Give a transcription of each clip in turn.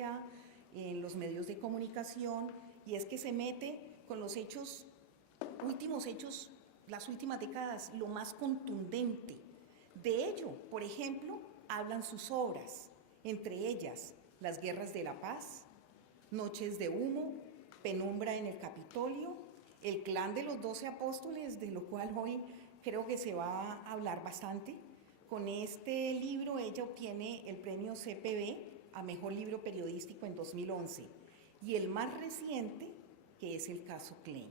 diaria, en los medios de comunicación, y es que se mete con los últimos hechos, las últimas décadas, lo más contundente. De ello, por ejemplo, hablan sus obras, entre ellas Las Guerras de la Paz, Noches de Humo, Penumbra en el Capitolio, El Clan de los 12 Apóstoles, de lo cual hoy creo que se va a hablar bastante. Con este libro ella obtiene el premio CPB a Mejor Libro Periodístico en 2011 y el más reciente, que es el caso Klein.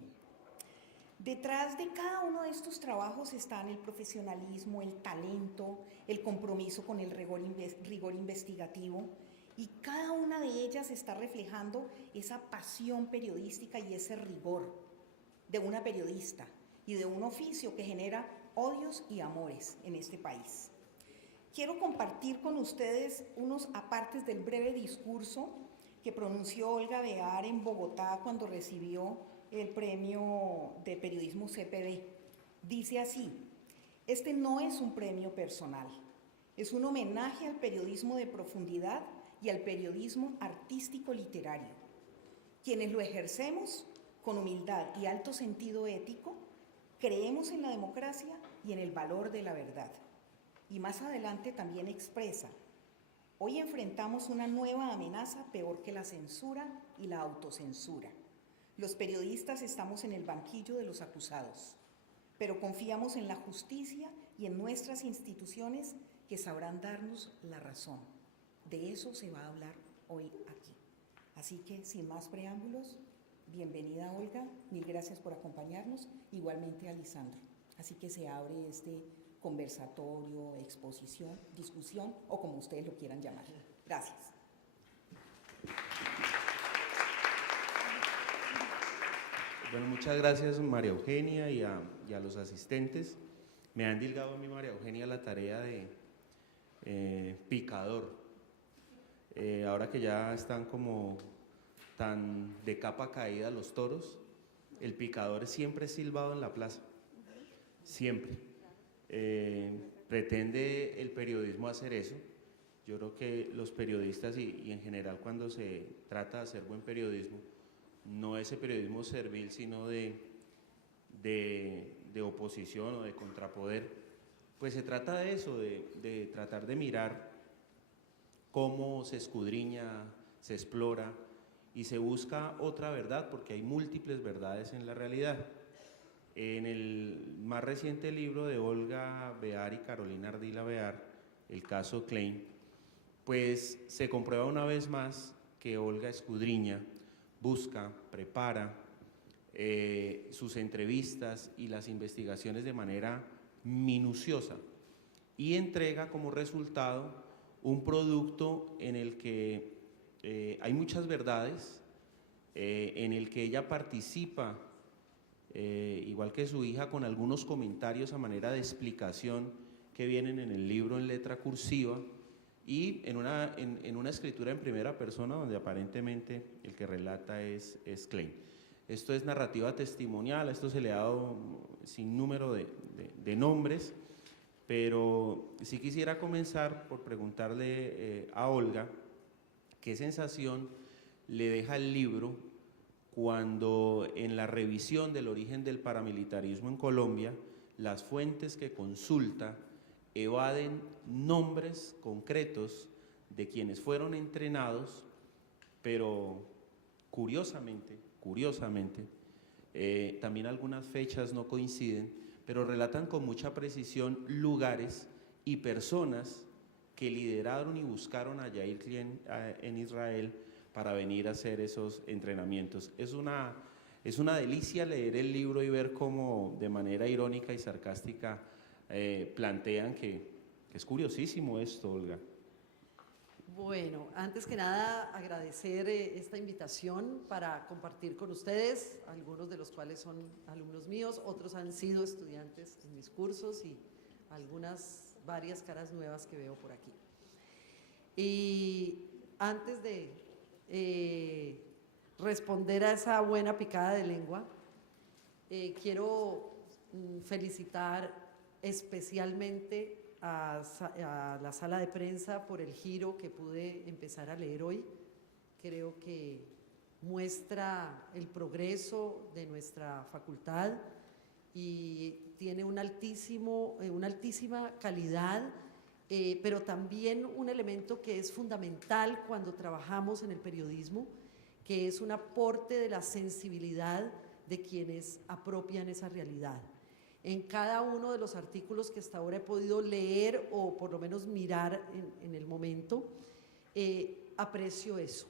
Detrás de cada uno de estos trabajos están el profesionalismo, el talento, el compromiso con el rigor investigativo, y cada una de ellas está reflejando esa pasión periodística y ese rigor de una periodista y de un oficio que genera odios y amores en este país. Quiero compartir con ustedes unos apartes del breve discurso que pronunció Olga Bear en Bogotá cuando recibió el premio de periodismo CPB. Dice así: este no es un premio personal, es un homenaje al periodismo de profundidad y al periodismo artístico literario. Quienes lo ejercemos con humildad y alto sentido ético, creemos en la democracia y en el valor de la verdad. Y más adelante también expresa: hoy enfrentamos una nueva amenaza peor que la censura y la autocensura. Los periodistas estamos en el banquillo de los acusados, pero confiamos en la justicia y en nuestras instituciones que sabrán darnos la razón. De eso se va a hablar hoy aquí. Así que, sin más preámbulos, bienvenida Olga, mil gracias por acompañarnos, igualmente a Lisandro. Así que se abre este conversatorio, exposición, discusión o como ustedes lo quieran llamar. Gracias. Bueno, muchas gracias María Eugenia y a los asistentes. Me han endilgado a mí, María Eugenia, la tarea de picador. Ahora que ya están como tan de capa caída los toros, el picador siempre es silbado en la plaza, siempre. Pretende el periodismo hacer eso. Yo creo que los periodistas y en general cuando se trata de hacer buen periodismo, no ese periodismo servil, sino de oposición o de contrapoder, pues se trata de eso, de tratar de mirar cómo se escudriña, se explora y se busca otra verdad, porque hay múltiples verdades en la realidad. En el más reciente libro de Olga Bear y Carolina Ardila Bear, el caso Klein, pues se comprueba una vez más que Olga escudriña, busca, prepara sus entrevistas y las investigaciones de manera minuciosa y entrega como resultado un producto en el que hay muchas verdades, en el que ella participa, igual que su hija, con algunos comentarios a manera de explicación que vienen en el libro en letra cursiva y en una escritura en primera persona donde aparentemente el que relata es Klein. Esto es narrativa testimonial, esto se le ha dado sin número de nombres, pero sí quisiera comenzar por preguntarle a Olga qué sensación le deja el libro cuando en la revisión del origen del paramilitarismo en Colombia, las fuentes que consulta evaden nombres concretos de quienes fueron entrenados, pero curiosamente, también algunas fechas no coinciden, pero relatan con mucha precisión lugares y personas que lideraron y buscaron a Yair Klein en Israel para venir a hacer esos entrenamientos. Es una delicia leer el libro y ver cómo de manera irónica y sarcástica plantean que es curiosísimo esto, Olga. Bueno, antes que nada agradecer esta invitación para compartir con ustedes, algunos de los cuales son alumnos míos, otros han sido estudiantes en mis cursos y varias caras nuevas que veo por aquí. Y antes de responder a esa buena picada de lengua, quiero felicitar especialmente a la sala de prensa por el giro que pude empezar a leer hoy. creo que muestra el progreso de nuestra facultad y tiene una altísima calidad, pero también un elemento que es fundamental cuando trabajamos en el periodismo, que es un aporte de la sensibilidad de quienes apropian esa realidad. En cada uno de los artículos que hasta ahora he podido leer o por lo menos mirar en el momento, aprecio eso.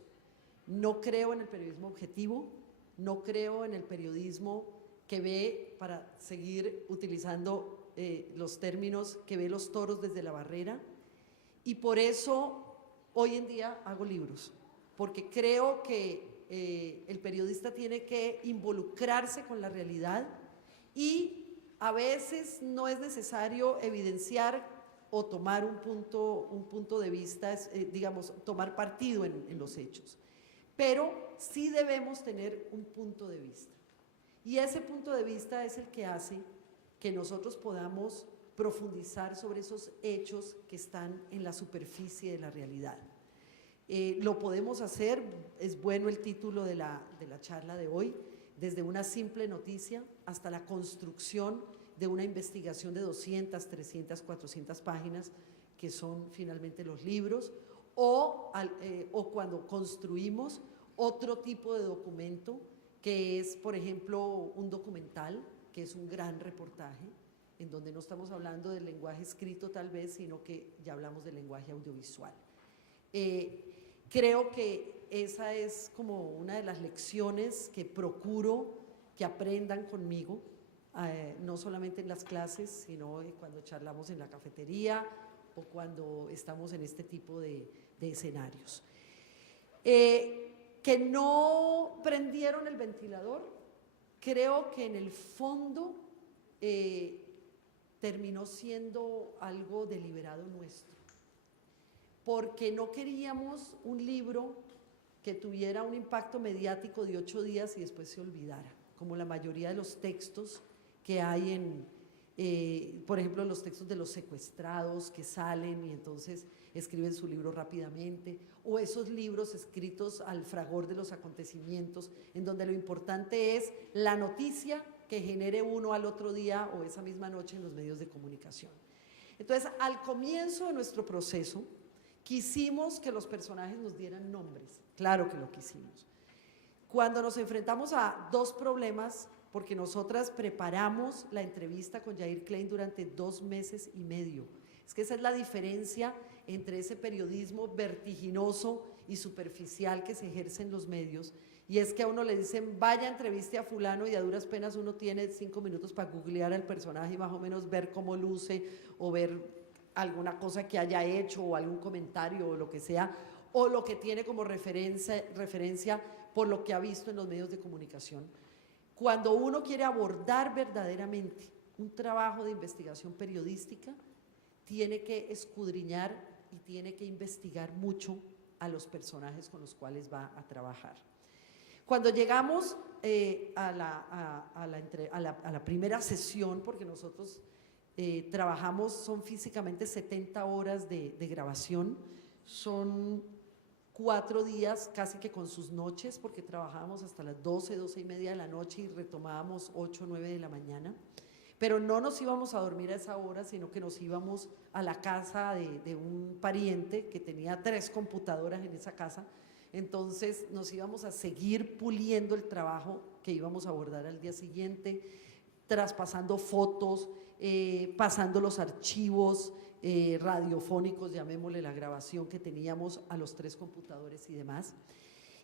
No creo en el periodismo objetivo, no creo en el periodismo que ve, para seguir utilizando los términos, que ve los toros desde la barrera, y por eso hoy en día hago libros, porque creo que el periodista tiene que involucrarse con la realidad y a veces no es necesario evidenciar o tomar un punto de vista, digamos, tomar partido en los hechos, pero sí debemos tener un punto de vista. Y ese punto de vista es el que hace que nosotros podamos profundizar sobre esos hechos que están en la superficie de la realidad. Lo podemos hacer, es bueno el título de la charla de hoy, desde una simple noticia hasta la construcción de una investigación de 200, 300, 400 páginas, que son finalmente los libros, o cuando construimos otro tipo de documento, que es, por ejemplo, un documental, que es un gran reportaje, en donde no estamos hablando del lenguaje escrito tal vez, sino que ya hablamos del lenguaje audiovisual. Creo que esa es como una de las lecciones que procuro que aprendan conmigo, no solamente en las clases, sino cuando charlamos en la cafetería o cuando estamos en este tipo de escenarios. Que no prendieron el ventilador, creo que en el fondo terminó siendo algo deliberado nuestro, porque no queríamos un libro que tuviera un impacto mediático de 8 días y después se olvidara, como la mayoría de los textos que hay por ejemplo, los textos de los secuestrados que salen y entonces escriben su libro rápidamente, o esos libros escritos al fragor de los acontecimientos, en donde lo importante es la noticia que genere uno al otro día o esa misma noche en los medios de comunicación. Entonces, al comienzo de nuestro proceso, quisimos que los personajes nos dieran nombres, claro que lo quisimos. Cuando nos enfrentamos a dos problemas, porque nosotras preparamos la entrevista con Yair Klein durante 2 meses y medio. Es que esa es la diferencia entre ese periodismo vertiginoso y superficial que se ejerce en los medios, y es que a uno le dicen, vaya, entreviste a fulano, y a duras penas uno tiene 5 minutos para googlear al personaje y más o menos ver cómo luce o ver alguna cosa que haya hecho o algún comentario o lo que sea, o lo que tiene como referencia por lo que ha visto en los medios de comunicación. Cuando uno quiere abordar verdaderamente un trabajo de investigación periodística, tiene que escudriñar y tiene que investigar mucho a los personajes con los cuales va a trabajar. Cuando llegamos a la primera sesión, porque nosotros trabajamos, son físicamente 70 horas de grabación, son 4 días casi que con sus noches, porque trabajábamos hasta las 12, 12 y media de la noche y retomábamos 8, 9 de la mañana, pero no nos íbamos a dormir a esa hora, sino que nos íbamos a la casa de un pariente que tenía 3 computadoras en esa casa. Entonces nos íbamos a seguir puliendo el trabajo que íbamos a abordar al día siguiente, traspasando fotos, pasando los archivos radiofónicos, llamémosle la grabación que teníamos a los 3 computadores y demás,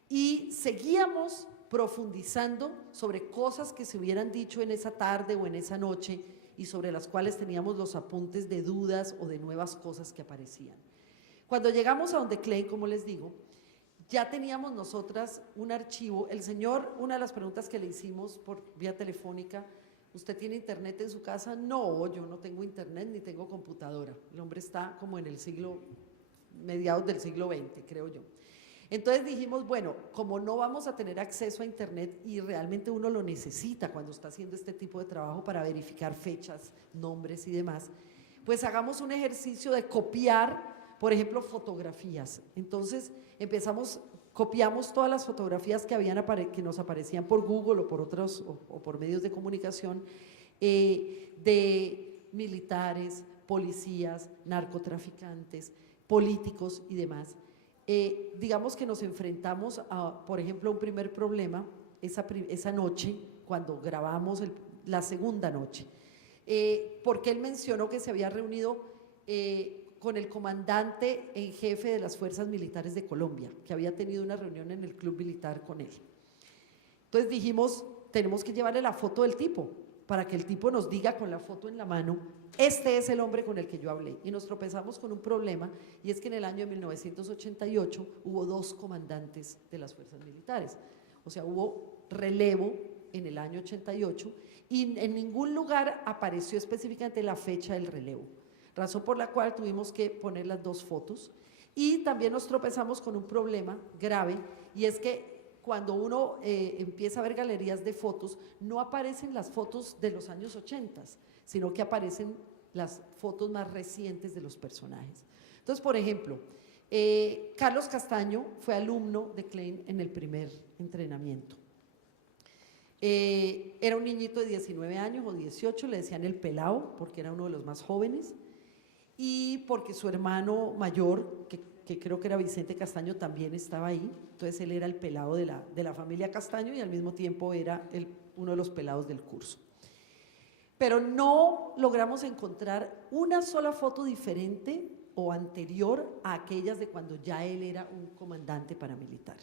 y seguíamos profundizando sobre cosas que se hubieran dicho en esa tarde o en esa noche y sobre las cuales teníamos los apuntes de dudas o de nuevas cosas que aparecían. Cuando llegamos a donde Klein, como les digo, ya teníamos nosotras un archivo. El señor, una de las preguntas que le hicimos por vía telefónica, ¿usted tiene internet en su casa? No, yo no tengo internet ni tengo computadora. El hombre está como en el mediados del siglo XX, creo yo. Entonces dijimos, bueno, como no vamos a tener acceso a internet y realmente uno lo necesita cuando está haciendo este tipo de trabajo para verificar fechas, nombres y demás, pues hagamos un ejercicio de copiar, por ejemplo, fotografías. Entonces empezamos copiamos todas las fotografías que nos aparecían por Google o por otros o por medios de comunicación de militares, policías, narcotraficantes, políticos y demás. Digamos que nos enfrentamos a, por ejemplo, un primer problema esa noche cuando grabamos la segunda noche, porque él mencionó que se había reunido con el comandante en jefe de las Fuerzas Militares de Colombia, que había tenido una reunión en el club militar con él. Entonces dijimos, tenemos que llevarle la foto del tipo, para que el tipo nos diga con la foto en la mano, este es el hombre con el que yo hablé. Y nos tropezamos con un problema, y es que en el año de 1988 hubo 2 comandantes de las fuerzas militares. O sea, hubo relevo en el año 88 y en ningún lugar apareció específicamente la fecha del relevo, razón por la cual tuvimos que poner las 2 fotos. Y también nos tropezamos con un problema grave, y es que cuando uno empieza a ver galerías de fotos, no aparecen las fotos de los años 80, sino que aparecen las fotos más recientes de los personajes. Entonces, por ejemplo, Carlos Castaño fue alumno de Klein en el primer entrenamiento. Era un niñito de 19 años o 18, le decían el pelao, porque era uno de los más jóvenes, y porque su hermano mayor, que creo que era Vicente Castaño, también estaba ahí. Entonces él era el pelado de la familia Castaño y al mismo tiempo era uno de los pelados del curso. Pero no logramos encontrar una sola foto diferente o anterior a aquellas de cuando ya él era un comandante paramilitar.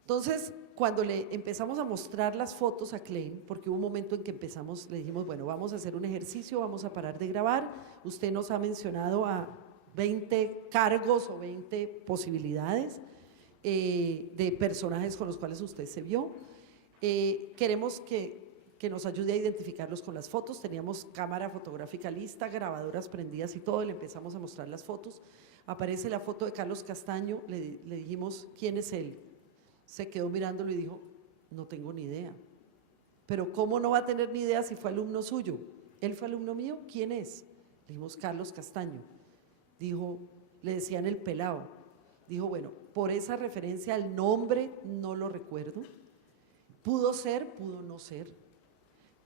Entonces, cuando le empezamos a mostrar las fotos a Klein, porque hubo un momento en que le dijimos, bueno, vamos a hacer un ejercicio, vamos a parar de grabar, usted nos ha mencionado a 20 cargos o 20 posibilidades de personajes con los cuales usted se vio. Queremos que nos ayude a identificarlos con las fotos. Teníamos cámara fotográfica lista, grabadoras prendidas y todo, le empezamos a mostrar las fotos. Aparece la foto de Carlos Castaño, le dijimos, ¿quién es él? Se quedó mirándolo y dijo, no tengo ni idea. Pero ¿cómo no va a tener ni idea si fue alumno suyo? ¿Él fue alumno mío? ¿Quién es? Le dijimos, Carlos Castaño. Dijo, le decían el pelao. Dijo, bueno, por esa referencia al nombre no lo recuerdo. Pudo ser, pudo no ser.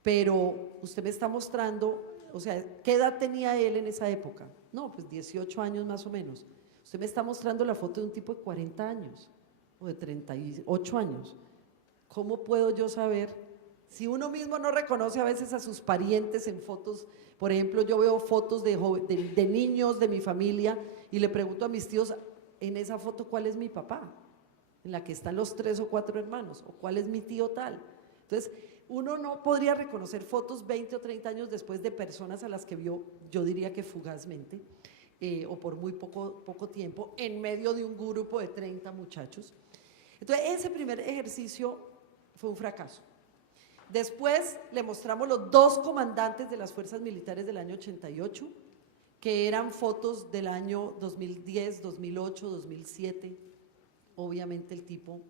Pero usted me está mostrando, o sea, ¿qué edad tenía él en esa época? No, pues 18 años más o menos. Usted me está mostrando la foto de un tipo de 40 años o de 38 años. ¿Cómo puedo yo saber? Si uno mismo no reconoce a veces a sus parientes en fotos. Por ejemplo, yo veo fotos de niños de mi familia y le pregunto a mis tíos, en esa foto, ¿cuál es mi papá? En la que están los 3 o 4 hermanos, o ¿cuál es mi tío tal? Entonces, uno no podría reconocer fotos 20 o 30 años después de personas a las que vio, yo diría que fugazmente, o por muy poco tiempo, en medio de un grupo de 30 muchachos. Entonces, ese primer ejercicio fue un fracaso. Después le mostramos los 2 comandantes de las fuerzas militares del año 88, que eran fotos del año 2010, 2008, 2007. Obviamente el tipo,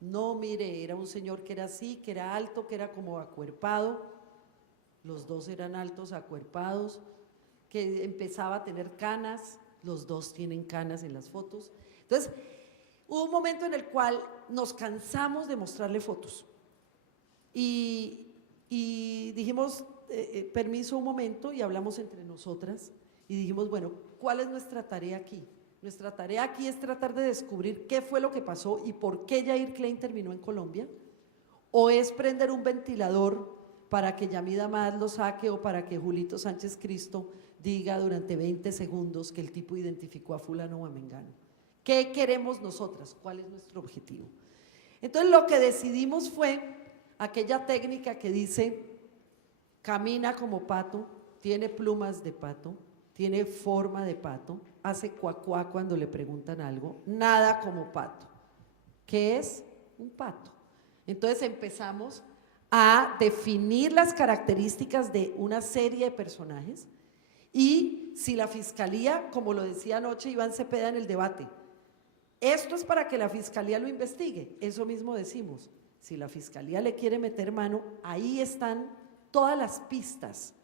no, mire, era un señor que era así, que era alto, que era como acuerpado. Los 2 eran altos, acuerpados, que empezaba a tener canas. Los 2 tienen canas en las fotos. Entonces, hubo un momento en el cual nos cansamos de mostrarle fotos. Y dijimos, permiso un momento, y hablamos entre nosotras y dijimos, bueno, ¿cuál es nuestra tarea aquí? Nuestra tarea aquí es tratar de descubrir qué fue lo que pasó y por qué Yair Klein terminó en Colombia, o es prender un ventilador para que Yamida Amad lo saque o para que Julito Sánchez Cristo diga durante 20 segundos que el tipo identificó a fulano o a mengano. ¿Qué queremos nosotras? ¿Cuál es nuestro objetivo? Entonces lo que decidimos fue aquella técnica que dice, camina como pato, tiene plumas de pato, tiene forma de pato, hace cuacuá cuando le preguntan algo, nada como pato. ¿Qué es? Un pato. Entonces empezamos a definir las características de una serie de personajes, y si la fiscalía, como lo decía anoche Iván Cepeda en el debate, esto es para que la fiscalía lo investigue, eso mismo decimos. Si la fiscalía le quiere meter mano, ahí están todas las pistas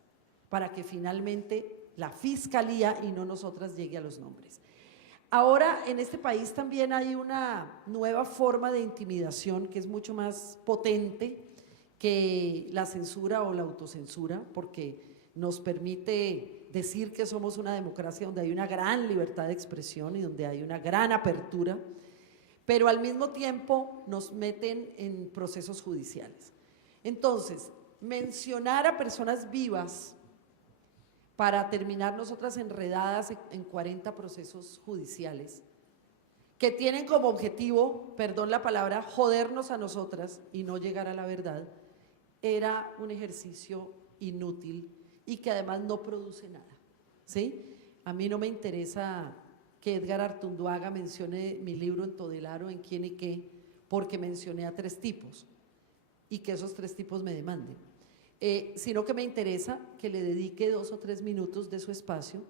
para que finalmente la fiscalía y no nosotras llegue a los nombres. Ahora, en este país también hay una nueva forma de intimidación que es mucho más potente que la censura o la autocensura, porque nos permite decir que somos una democracia donde hay una gran libertad de expresión y donde hay una gran apertura, pero al mismo tiempo nos meten en procesos judiciales. Entonces, mencionar a personas vivas para terminar nosotras enredadas en 40 procesos judiciales que tienen como objetivo, perdón la palabra, jodernos a nosotras y no llegar a la verdad, era un ejercicio inútil y que además no produce nada, ¿sí? A mí no me interesa que Edgar Artunduaga mencione mi libro en Todelaro, en Quién y Qué, porque mencioné a 3 tipos y que esos 3 tipos me demanden. Sino que me interesa que le dedique 2 o 3 minutos de su espacio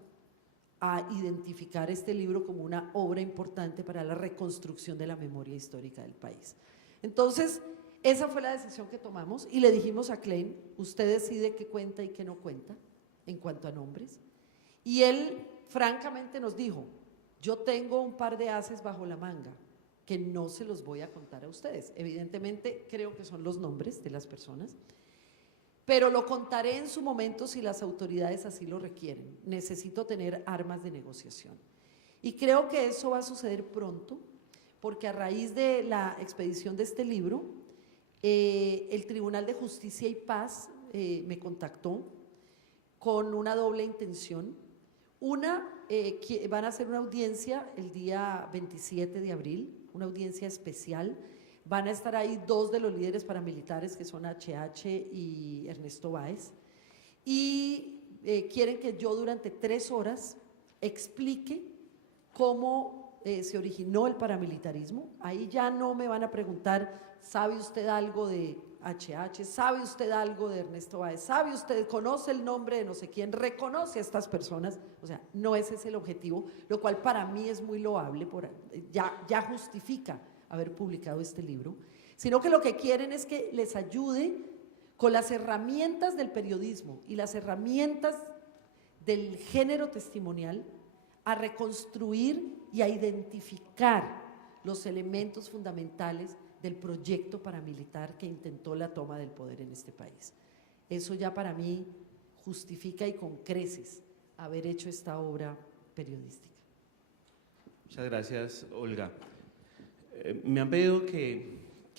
a identificar este libro como una obra importante para la reconstrucción de la memoria histórica del país. Entonces, esa fue la decisión que tomamos y le dijimos a Klein, usted decide qué cuenta y qué no cuenta en cuanto a nombres. Y él francamente nos dijo, yo tengo un par de ases bajo la manga que no se los voy a contar a ustedes. Evidentemente creo que son los nombres de las personas, pero lo contaré en su momento si las autoridades así lo requieren. Necesito tener armas de negociación. Y creo que eso va a suceder pronto, porque a raíz de la expedición de este libro, el Tribunal de Justicia y Paz me contactó con una doble intención. Una, van a hacer una audiencia el día 27 de abril, una audiencia especial. Van a estar ahí 2 de los líderes paramilitares que son HH y Ernesto Báez y quieren que yo durante 3 horas explique cómo se originó el paramilitarismo. Ahí ya no me van a preguntar, ¿sabe usted algo de HH? ¿Sabe usted algo de Ernesto Báez? ¿Sabe usted, conoce el nombre de no sé quién? ¿Reconoce a estas personas? O sea, no ese es el objetivo, lo cual para mí es muy loable, ya justifica haber publicado este libro, sino que lo que quieren es que les ayude con las herramientas del periodismo y las herramientas del género testimonial a reconstruir y a identificar los elementos fundamentales del proyecto paramilitar que intentó la toma del poder en este país. Eso ya para mí justifica y con creces haber hecho esta obra periodística. Muchas gracias, Olga. Me han pedido que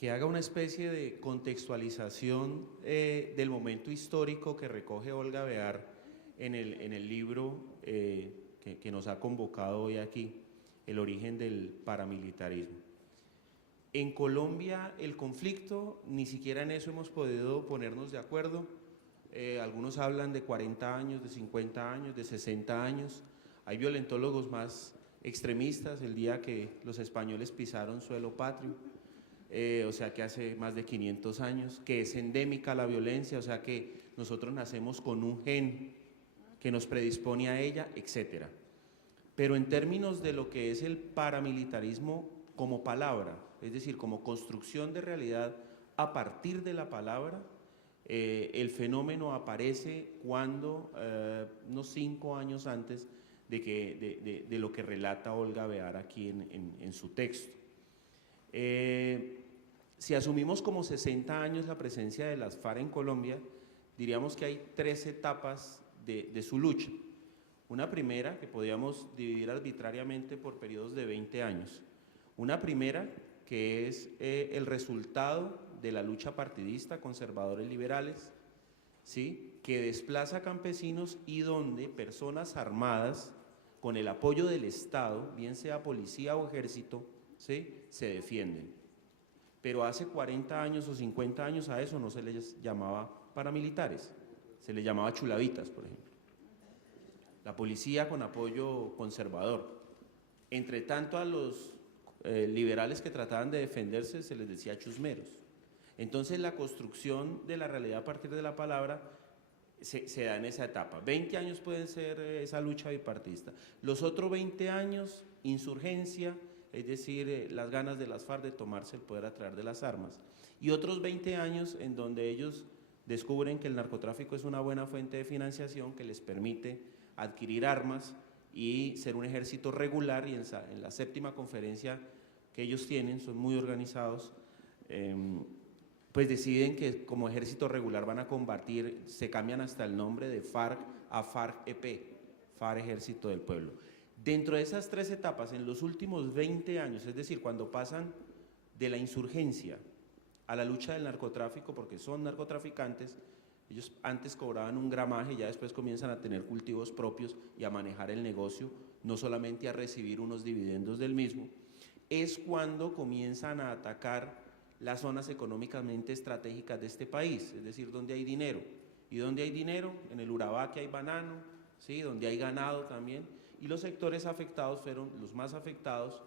haga una especie de contextualización del momento histórico que recoge Olga Bear en el libro que nos ha convocado hoy aquí, El origen del paramilitarismo. En Colombia el conflicto, ni siquiera en eso hemos podido ponernos de acuerdo. Algunos hablan de 40 años, de 50 años, de 60 años. Hay violentólogos más extremistas, el día que los españoles pisaron suelo patrio, o sea que hace más de 500 años, que es endémica la violencia, o sea que nosotros nacemos con un gen que nos predispone a ella, etcétera. Pero en términos de lo que es el paramilitarismo como palabra, es decir, como construcción de realidad a partir de la palabra, el fenómeno aparece cuando, unos 5 años antes de lo que relata Olga Bear aquí en su texto. Si asumimos como 60 años la presencia de las FARC en Colombia, diríamos que hay 3 etapas de su lucha. Una primera, que podríamos dividir arbitrariamente por periodos de 20 años. Una primera, que es el resultado de la lucha partidista, conservadores liberales, ¿sí?, que desplaza campesinos y donde personas armadas, con el apoyo del Estado, bien sea policía o ejército, ¿sí?, se defienden. Pero hace 40 años o 50 años a eso no se les llamaba paramilitares, se les llamaba chulavitas, por ejemplo. La policía con apoyo conservador. Entre tanto a los liberales que trataban de defenderse se les decía chusmeros. Entonces la construcción de la realidad a partir de la palabra se da en esa etapa. 20 años pueden ser esa lucha bipartista. Los otros 20 años, insurgencia, es decir, las ganas de las FARC de tomarse el poder a través de las armas. Y otros 20 años en donde ellos descubren que el narcotráfico es una buena fuente de financiación que les permite adquirir armas y ser un ejército regular. Y en la séptima conferencia que ellos tienen, son muy organizados, pues deciden que como ejército regular van a combatir, se cambian hasta el nombre de FARC a FARC-EP, FARC Ejército del Pueblo. Dentro de esas 3 etapas, en los últimos 20 años, es decir, cuando pasan de la insurgencia a la lucha del narcotráfico, porque son narcotraficantes, ellos antes cobraban un gramaje, ya después comienzan a tener cultivos propios y a manejar el negocio, no solamente a recibir unos dividendos del mismo, es cuando comienzan a atacar las zonas económicamente estratégicas de este país, es decir, donde hay dinero. ¿Y donde hay dinero? En el Urabá, que hay banano, ¿sí? Donde hay ganado también, y los sectores afectados fueron los más afectados,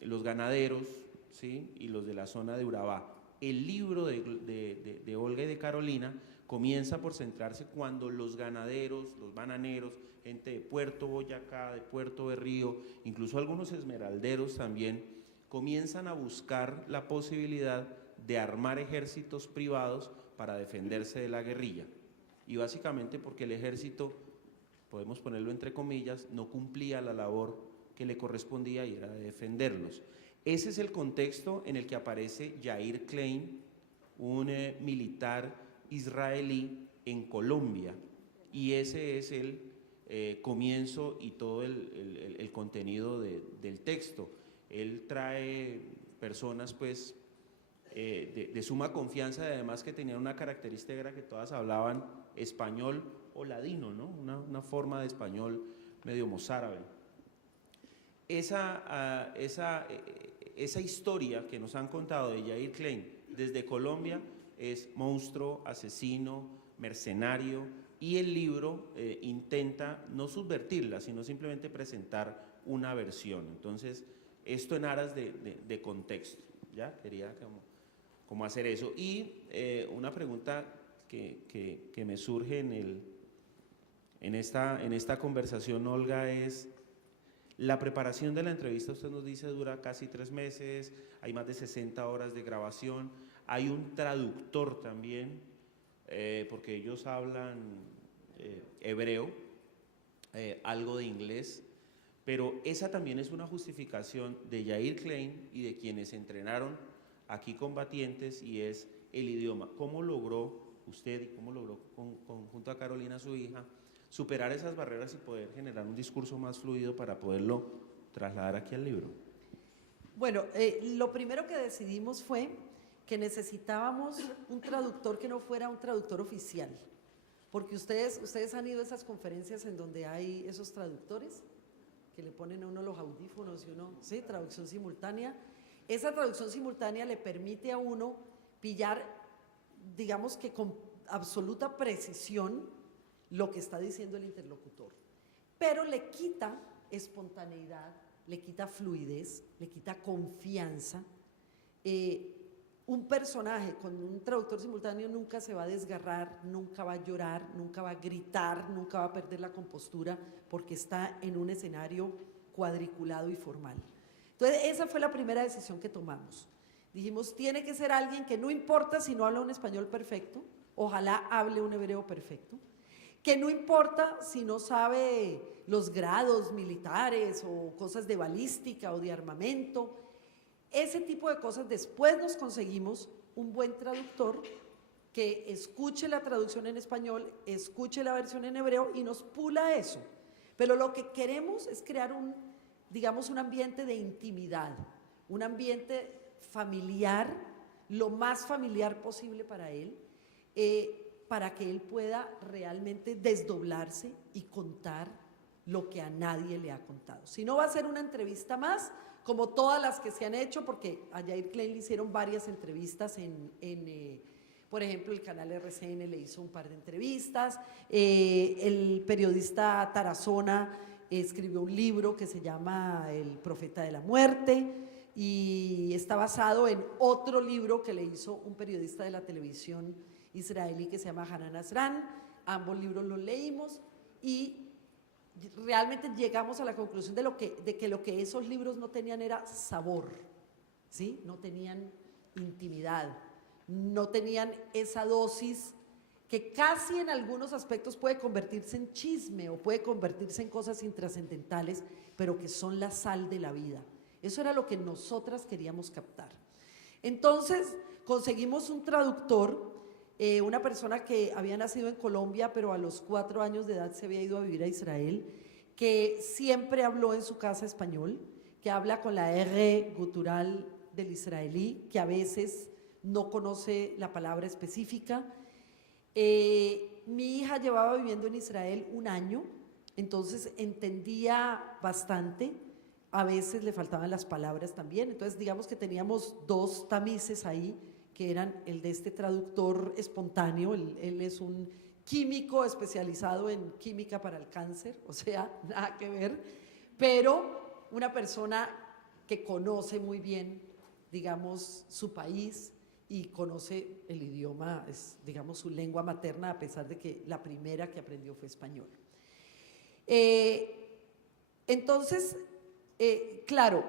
los ganaderos, ¿sí? Y los de la zona de Urabá. El libro de Olga y de Carolina comienza por centrarse cuando los ganaderos, los bananeros, gente de Puerto Boyacá, de Puerto Berrío, incluso algunos esmeralderos también, comienzan a buscar la posibilidad de armar ejércitos privados para defenderse de la guerrilla. Y básicamente porque el ejército, podemos ponerlo entre comillas, no cumplía la labor que le correspondía y era de defenderlos. Ese es el contexto en el que aparece Yair Klein, un militar israelí en Colombia, y ese es el comienzo y todo el contenido del texto. Él trae personas pues de suma confianza, y además que tenían una característica, era que todas hablaban español o ladino, ¿no? Una forma de español medio mozárabe. Esa historia que nos han contado de Yair Klein desde Colombia es monstruo, asesino, mercenario, y el libro intenta no subvertirla, sino simplemente presentar una versión. Entonces, esto en aras de contexto, ¿ya? Quería como hacer eso. Y una pregunta que me surge en esta conversación, Olga, es: la preparación de la entrevista, usted nos dice, dura casi 3 meses, hay más de 60 horas de grabación, hay un traductor también, porque ellos hablan hebreo, algo de inglés, pero esa también es una justificación de Yair Klein y de quienes entrenaron aquí combatientes, y es el idioma. ¿Cómo logró usted y cómo logró junto a Carolina, su hija, superar esas barreras y poder generar un discurso más fluido para poderlo trasladar aquí al libro? Bueno, lo primero que decidimos fue que necesitábamos un traductor que no fuera un traductor oficial, porque ustedes han ido a esas conferencias en donde hay esos traductores que le ponen a uno los audífonos y uno, sí, traducción simultánea. Esa traducción simultánea le permite a uno pillar, digamos que con absoluta precisión, lo que está diciendo el interlocutor, pero le quita espontaneidad, le quita fluidez, le quita confianza. Un personaje con un traductor simultáneo nunca se va a desgarrar, nunca va a llorar, nunca va a gritar, nunca va a perder la compostura, porque está en un escenario cuadriculado y formal. Entonces, esa fue la primera decisión que tomamos. Dijimos, tiene que ser alguien que no importa si no habla un español perfecto, ojalá hable un hebreo perfecto, que no importa si no sabe los grados militares o cosas de balística o de armamento, ese tipo de cosas. Después nos conseguimos un buen traductor que escuche la traducción en español, escuche la versión en hebreo y nos pula eso. Pero lo que queremos es crear digamos, un ambiente de intimidad, un ambiente familiar, lo más familiar posible para él, para que él pueda realmente desdoblarse y contar lo que a nadie le ha contado. Si no, va a ser una entrevista más, como todas las que se han hecho, porque a Yair Klein le hicieron varias entrevistas por ejemplo, el canal RCN le hizo un par de entrevistas, el periodista Tarazona escribió un libro que se llama El Profeta de la Muerte, y está basado en otro libro que le hizo un periodista de la televisión israelí que se llama Hanan Asran. Ambos libros los leímos y realmente llegamos a la conclusión de que lo que esos libros no tenían era sabor, ¿sí? No tenían intimidad, no tenían esa dosis que casi en algunos aspectos puede convertirse en chisme o puede convertirse en cosas intrascendentales, pero que son la sal de la vida. Eso era lo que nosotras queríamos captar. Entonces conseguimos un traductor, una persona que había nacido en Colombia, pero a los 4 años de edad se había ido a vivir a Israel, que siempre habló en su casa español, que habla con la R gutural del israelí, que a veces no conoce la palabra específica. Mi hija llevaba viviendo en Israel 1 año, entonces entendía bastante, a veces le faltaban las palabras también, entonces digamos que teníamos 2 tamices ahí, que eran el de este traductor espontáneo, él es un químico especializado en química para el cáncer, o sea, nada que ver, pero una persona que conoce muy bien, digamos, su país y conoce el idioma, es, digamos, su lengua materna, a pesar de que la primera que aprendió fue español. Entonces, claro,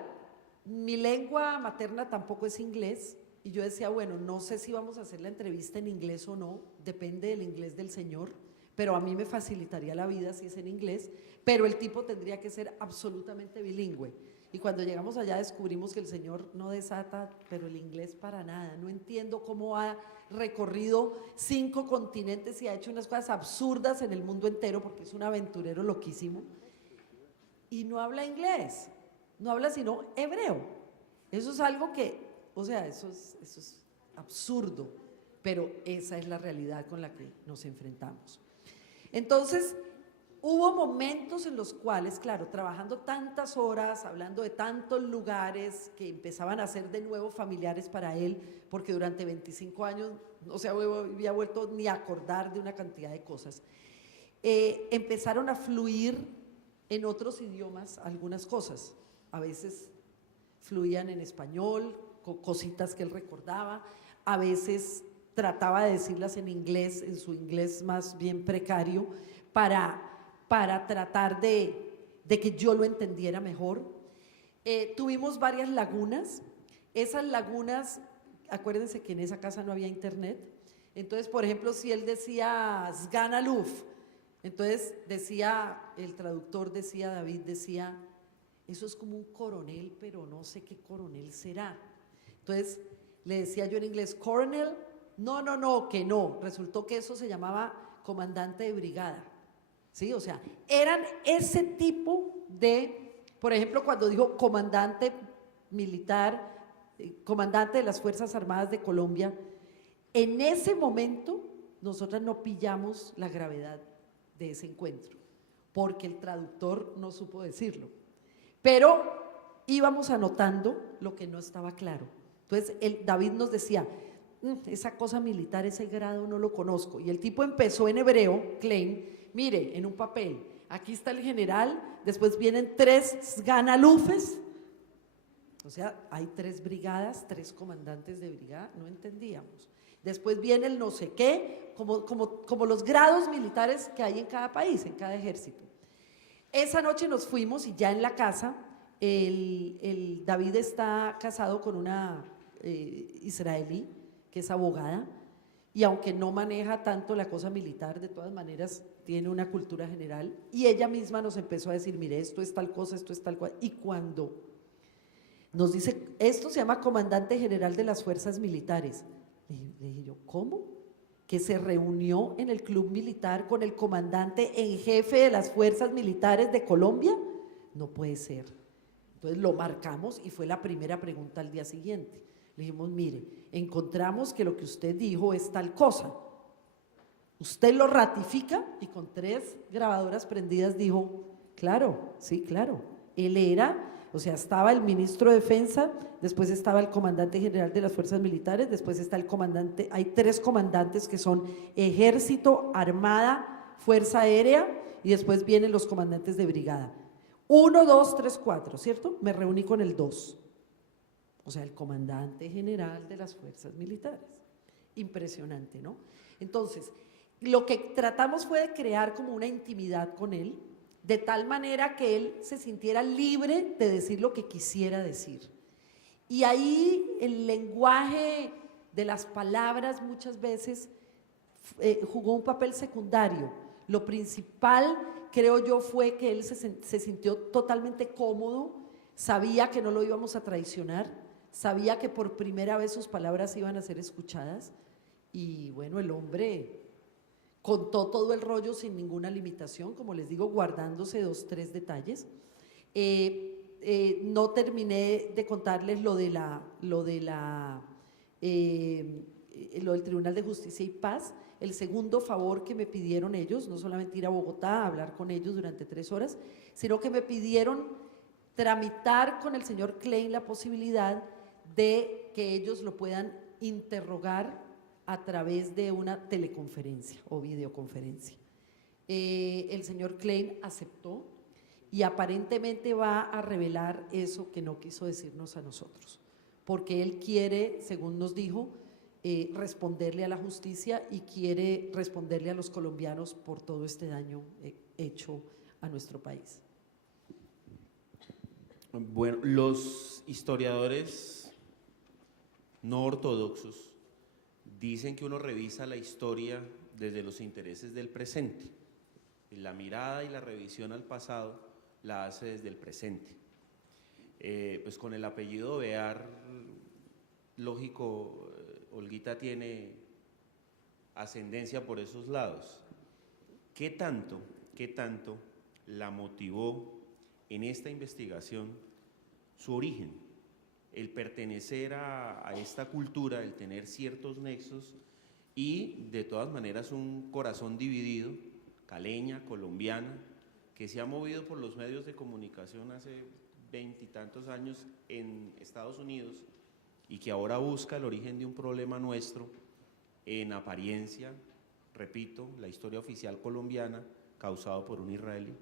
mi lengua materna tampoco es inglés, y yo decía, bueno, no sé si vamos a hacer la entrevista en inglés o no, depende del inglés del señor, pero a mí me facilitaría la vida si es en inglés, pero el tipo tendría que ser absolutamente bilingüe. Y cuando llegamos allá descubrimos que el señor no desata, pero el inglés para nada. No entiendo cómo ha recorrido 5 continentes y ha hecho unas cosas absurdas en el mundo entero, porque es un aventurero loquísimo, y no habla inglés, no habla sino hebreo. Eso es algo que, o sea, eso es absurdo, pero esa es la realidad con la que nos enfrentamos. Entonces, hubo momentos en los cuales, claro, trabajando tantas horas, hablando de tantos lugares que empezaban a ser de nuevo familiares para él, porque durante 25 años no se había vuelto ni a acordar de una cantidad de cosas, empezaron a fluir en otros idiomas algunas cosas. A veces fluían en español, cositas que él recordaba, a veces trataba de decirlas en inglés, en su inglés más bien precario, para tratar de que yo lo entendiera mejor. Tuvimos varias lagunas. Esas lagunas, acuérdense que en esa casa no había internet. Entonces, por ejemplo, si él decía Sgan Aluf, entonces decía, el traductor decía, David decía, eso es como un coronel, pero no sé qué coronel será. Entonces le decía yo en inglés, coronel, no, que no. Resultó que eso se llamaba comandante de brigada. ¿Sí? O sea, eran ese tipo de, por ejemplo, cuando dijo comandante militar, comandante de las Fuerzas Armadas de Colombia, en ese momento nosotras no pillamos la gravedad de ese encuentro, porque el traductor no supo decirlo. Pero íbamos anotando lo que no estaba claro. Entonces, David nos decía, esa cosa militar, ese grado no lo conozco. Y el tipo empezó en hebreo, Klein, mire, en un papel, aquí está el general, después vienen 3 sganalufes, o sea, hay 3 brigadas, 3 comandantes de brigada, no entendíamos. Después viene el no sé qué, como los grados militares que hay en cada país, en cada ejército. Esa noche nos fuimos y ya en la casa, el David está casado con una israelí, que es abogada, y aunque no maneja tanto la cosa militar, de todas maneras tiene una cultura general, y ella misma nos empezó a decir, mire, esto es tal cosa, esto es tal cosa, y cuando nos dice, esto se llama comandante general de las fuerzas militares, le dije yo, ¿cómo? Que se reunió en el club militar con el comandante en jefe de las fuerzas militares de Colombia, no puede ser. Entonces lo marcamos y fue la primera pregunta al día siguiente. Le dijimos, mire, encontramos que lo que usted dijo es tal cosa. Usted lo ratifica, y con 3 grabadoras prendidas dijo, claro, sí, claro. Él era, o sea, estaba el ministro de Defensa, después estaba el comandante general de las fuerzas militares, después está el comandante, hay 3 comandantes que son Ejército, Armada, Fuerza Aérea, y después vienen los comandantes de brigada. 1, 2, 3, 4, ¿cierto? Me reuní con el 2. O sea, el comandante general de las fuerzas militares. Impresionante, ¿no? Entonces, lo que tratamos fue de crear como una intimidad con él, de tal manera que él se sintiera libre de decir lo que quisiera decir. Y ahí el lenguaje de las palabras muchas veces jugó un papel secundario. Lo principal, creo yo, fue que él se sintió totalmente cómodo, sabía que no lo íbamos a traicionar, sabía que por primera vez sus palabras iban a ser escuchadas y bueno, el hombre contó todo el rollo sin ninguna limitación, como les digo, guardándose 2, 3 detalles. No terminé de contarles lo del Tribunal de Justicia y Paz. El segundo favor que me pidieron ellos, no solamente ir a Bogotá a hablar con ellos durante 3 horas, sino que me pidieron tramitar con el señor Klein la posibilidad de que ellos lo puedan interrogar a través de una teleconferencia o videoconferencia. El señor Klein aceptó y aparentemente va a revelar eso que no quiso decirnos a nosotros, porque él quiere, según nos dijo, responderle a la justicia y quiere responderle a los colombianos por todo este daño hecho a nuestro país. Bueno, los historiadores no ortodoxos dicen que uno revisa la historia desde los intereses del presente. La mirada y la revisión al pasado la hace desde el presente. Pues con el apellido Bear, lógico, Olguita tiene ascendencia por esos lados. ¿Qué tanto la motivó en esta investigación su origen? El pertenecer a esta cultura, el tener ciertos nexos y de todas maneras un corazón dividido, caleña, colombiana, que se ha movido por los medios de comunicación hace 20 y tantos años en Estados Unidos y que ahora busca el origen de un problema nuestro en apariencia, repito, la historia oficial colombiana causado por un israelí.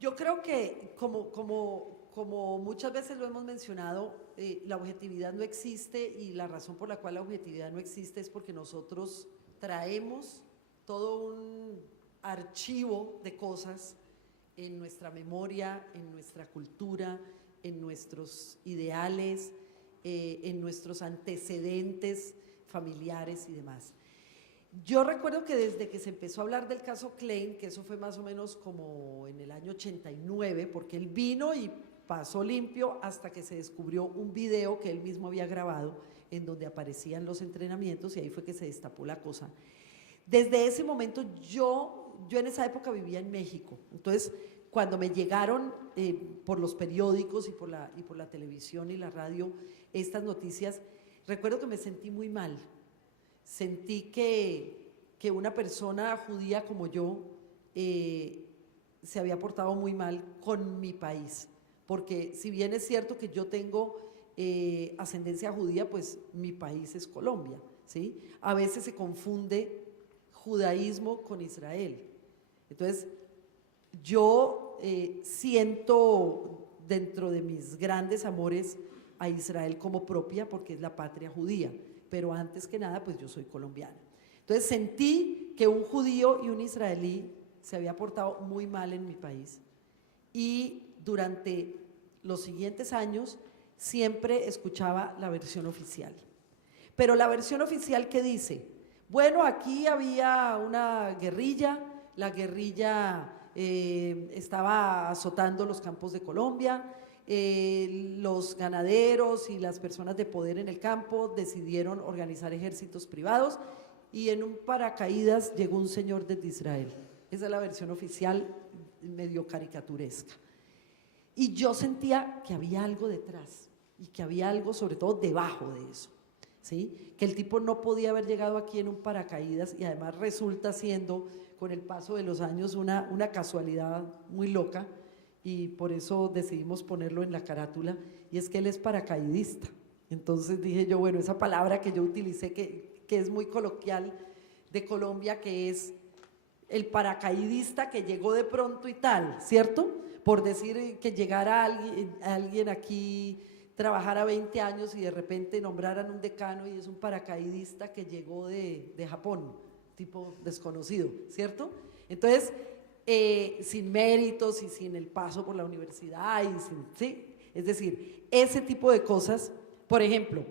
Yo creo que como muchas veces lo hemos mencionado, la objetividad no existe y la razón por la cual la objetividad no existe es porque nosotros traemos todo un archivo de cosas en nuestra memoria, en nuestra cultura, en nuestros ideales, en nuestros antecedentes familiares y demás. Yo recuerdo que desde que se empezó a hablar del caso Klein, que eso fue más o menos como en el año 89, porque él vino y pasó limpio hasta que se descubrió un video que él mismo había grabado en donde aparecían los entrenamientos y ahí fue que se destapó la cosa. Desde ese momento yo en esa época vivía en México, entonces cuando me llegaron por los periódicos y por la televisión y la radio estas noticias, recuerdo que me sentí muy mal. Sentí que una persona judía como yo se había portado muy mal con mi país, porque si bien es cierto que yo tengo ascendencia judía, pues mi país es Colombia, ¿sí? A veces se confunde judaísmo con Israel. Entonces, yo siento dentro de mis grandes amores a Israel como propia porque es la patria judía, pero antes que nada, pues yo soy colombiana. Entonces sentí que un judío y un israelí se había portado muy mal en mi país y durante los siguientes años siempre escuchaba la versión oficial. Pero la versión oficial que dice, bueno, aquí había una guerrilla, la guerrilla estaba azotando los campos de Colombia, los ganaderos y las personas de poder en el campo decidieron organizar ejércitos privados y en un paracaídas llegó un señor desde Israel. Esa es la versión oficial medio caricaturesca. Y yo sentía que había algo detrás y que había algo sobre todo debajo de eso, ¿sí? Que el tipo no podía haber llegado aquí en un paracaídas y además resulta siendo con el paso de los años una casualidad muy loca y por eso decidimos ponerlo en la carátula y es que él es paracaidista. Entonces dije yo, bueno, esa palabra que yo utilicé que es muy coloquial de Colombia, que es el paracaidista que llegó de pronto y tal, ¿cierto? Por decir que llegara alguien aquí, trabajara 20 años y de repente nombraran un decano y es un paracaidista que llegó de Japón, tipo desconocido, ¿cierto? Entonces, sin méritos y sin el paso por la universidad, ¿sí? Es decir, ese tipo de cosas. Por ejemplo,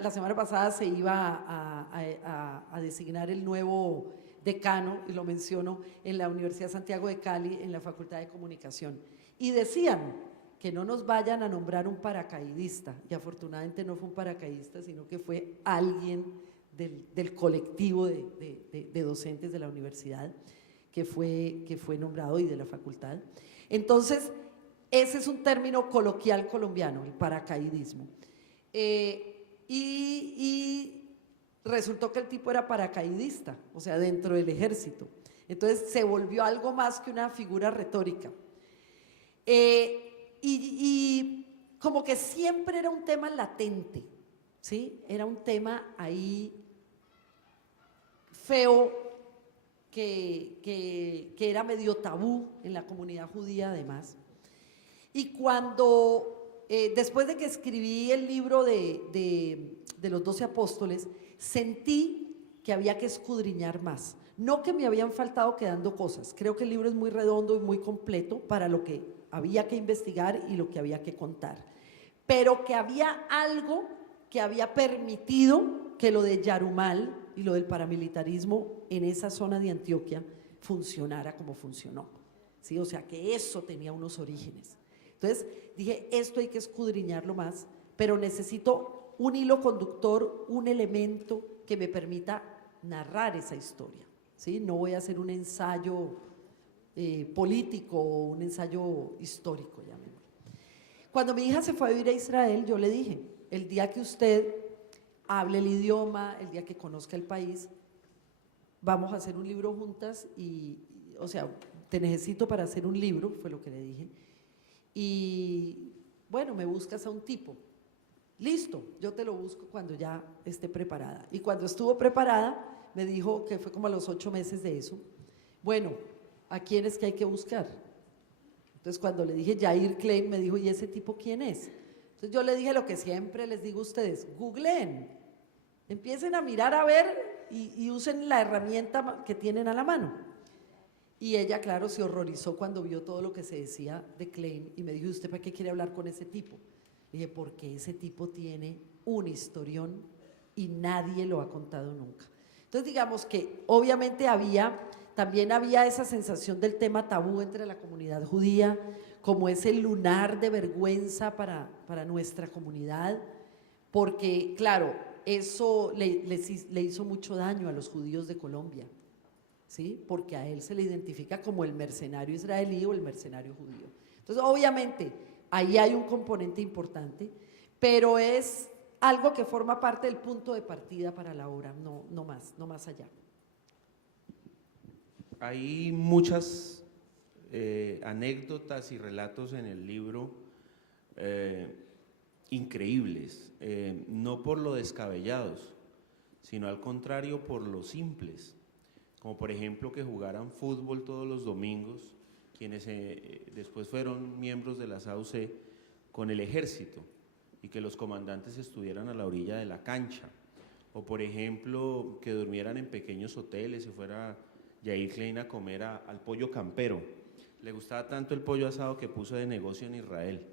la semana pasada se iba a designar el nuevo decano, y lo menciono, en la Universidad Santiago de Cali, en la Facultad de Comunicación. Y decían que no nos vayan a nombrar un paracaidista, y afortunadamente no fue un paracaidista, sino que fue alguien del colectivo de docentes de la universidad que fue nombrado, y de la facultad. Entonces, ese es un término coloquial colombiano, el paracaidismo. Y resultó que el tipo era paracaidista, o sea, dentro del ejército. Entonces se volvió algo más que una figura retórica. Y como que siempre era un tema latente, ¿sí? Era un tema ahí feo, que era medio tabú en la comunidad judía además. Y cuando, después de que escribí el libro de los 12 apóstoles, sentí que había que escudriñar más. No que me habían faltado quedando cosas, creo que el libro es muy redondo y muy completo para lo que había que investigar y lo que había que contar, pero que había algo que había permitido que lo de Yarumal y lo del paramilitarismo en esa zona de Antioquia funcionara como funcionó, ¿sí? O sea, que eso tenía unos orígenes. Entonces dije, esto hay que escudriñarlo más, pero necesito un hilo conductor, un elemento que me permita narrar esa historia, ¿sí? No voy a hacer un ensayo político o un ensayo histórico, llamémoslo. Cuando mi hija se fue a vivir a Israel, yo le dije, el día que usted hable el idioma, el día que conozca el país, vamos a hacer un libro juntas o sea, te necesito para hacer un libro, fue lo que le dije. Y bueno, me buscas a un tipo. Listo, yo te lo busco cuando ya esté preparada. Y cuando estuvo preparada, me dijo, que fue como a los 8 meses de eso, bueno, ¿a quién es que hay que buscar? Entonces cuando le dije Yair Klein, me dijo, ¿y ese tipo quién es? Entonces yo le dije lo que siempre les digo a ustedes, googleen, empiecen a mirar a ver y usen la herramienta que tienen a la mano. Y ella, claro, se horrorizó cuando vio todo lo que se decía de Klein y me dijo, ¿usted para qué quiere hablar con ese tipo? Le dije, porque ese tipo tiene un historión y nadie lo ha contado nunca. Entonces digamos que obviamente también había esa sensación del tema tabú entre la comunidad judía, como ese lunar de vergüenza para nuestra comunidad, porque claro, eso le hizo mucho daño a los judíos de Colombia, ¿sí? Porque a él se le identifica como el mercenario israelí o el mercenario judío. Entonces obviamente ahí hay un componente importante, pero es algo que forma parte del punto de partida para la obra, no más allá. Hay muchas anécdotas y relatos en el libro increíbles, no por lo descabellados, sino al contrario por lo simples, como por ejemplo que jugaran fútbol todos los domingos, quienes después fueron miembros de la SAUC con el ejército, y que los comandantes estuvieran a la orilla de la cancha, o por ejemplo que durmieran en pequeños hoteles, se fuera Yair Klein a comer al pollo campero. Le gustaba tanto el pollo asado que puso de negocio en Israel.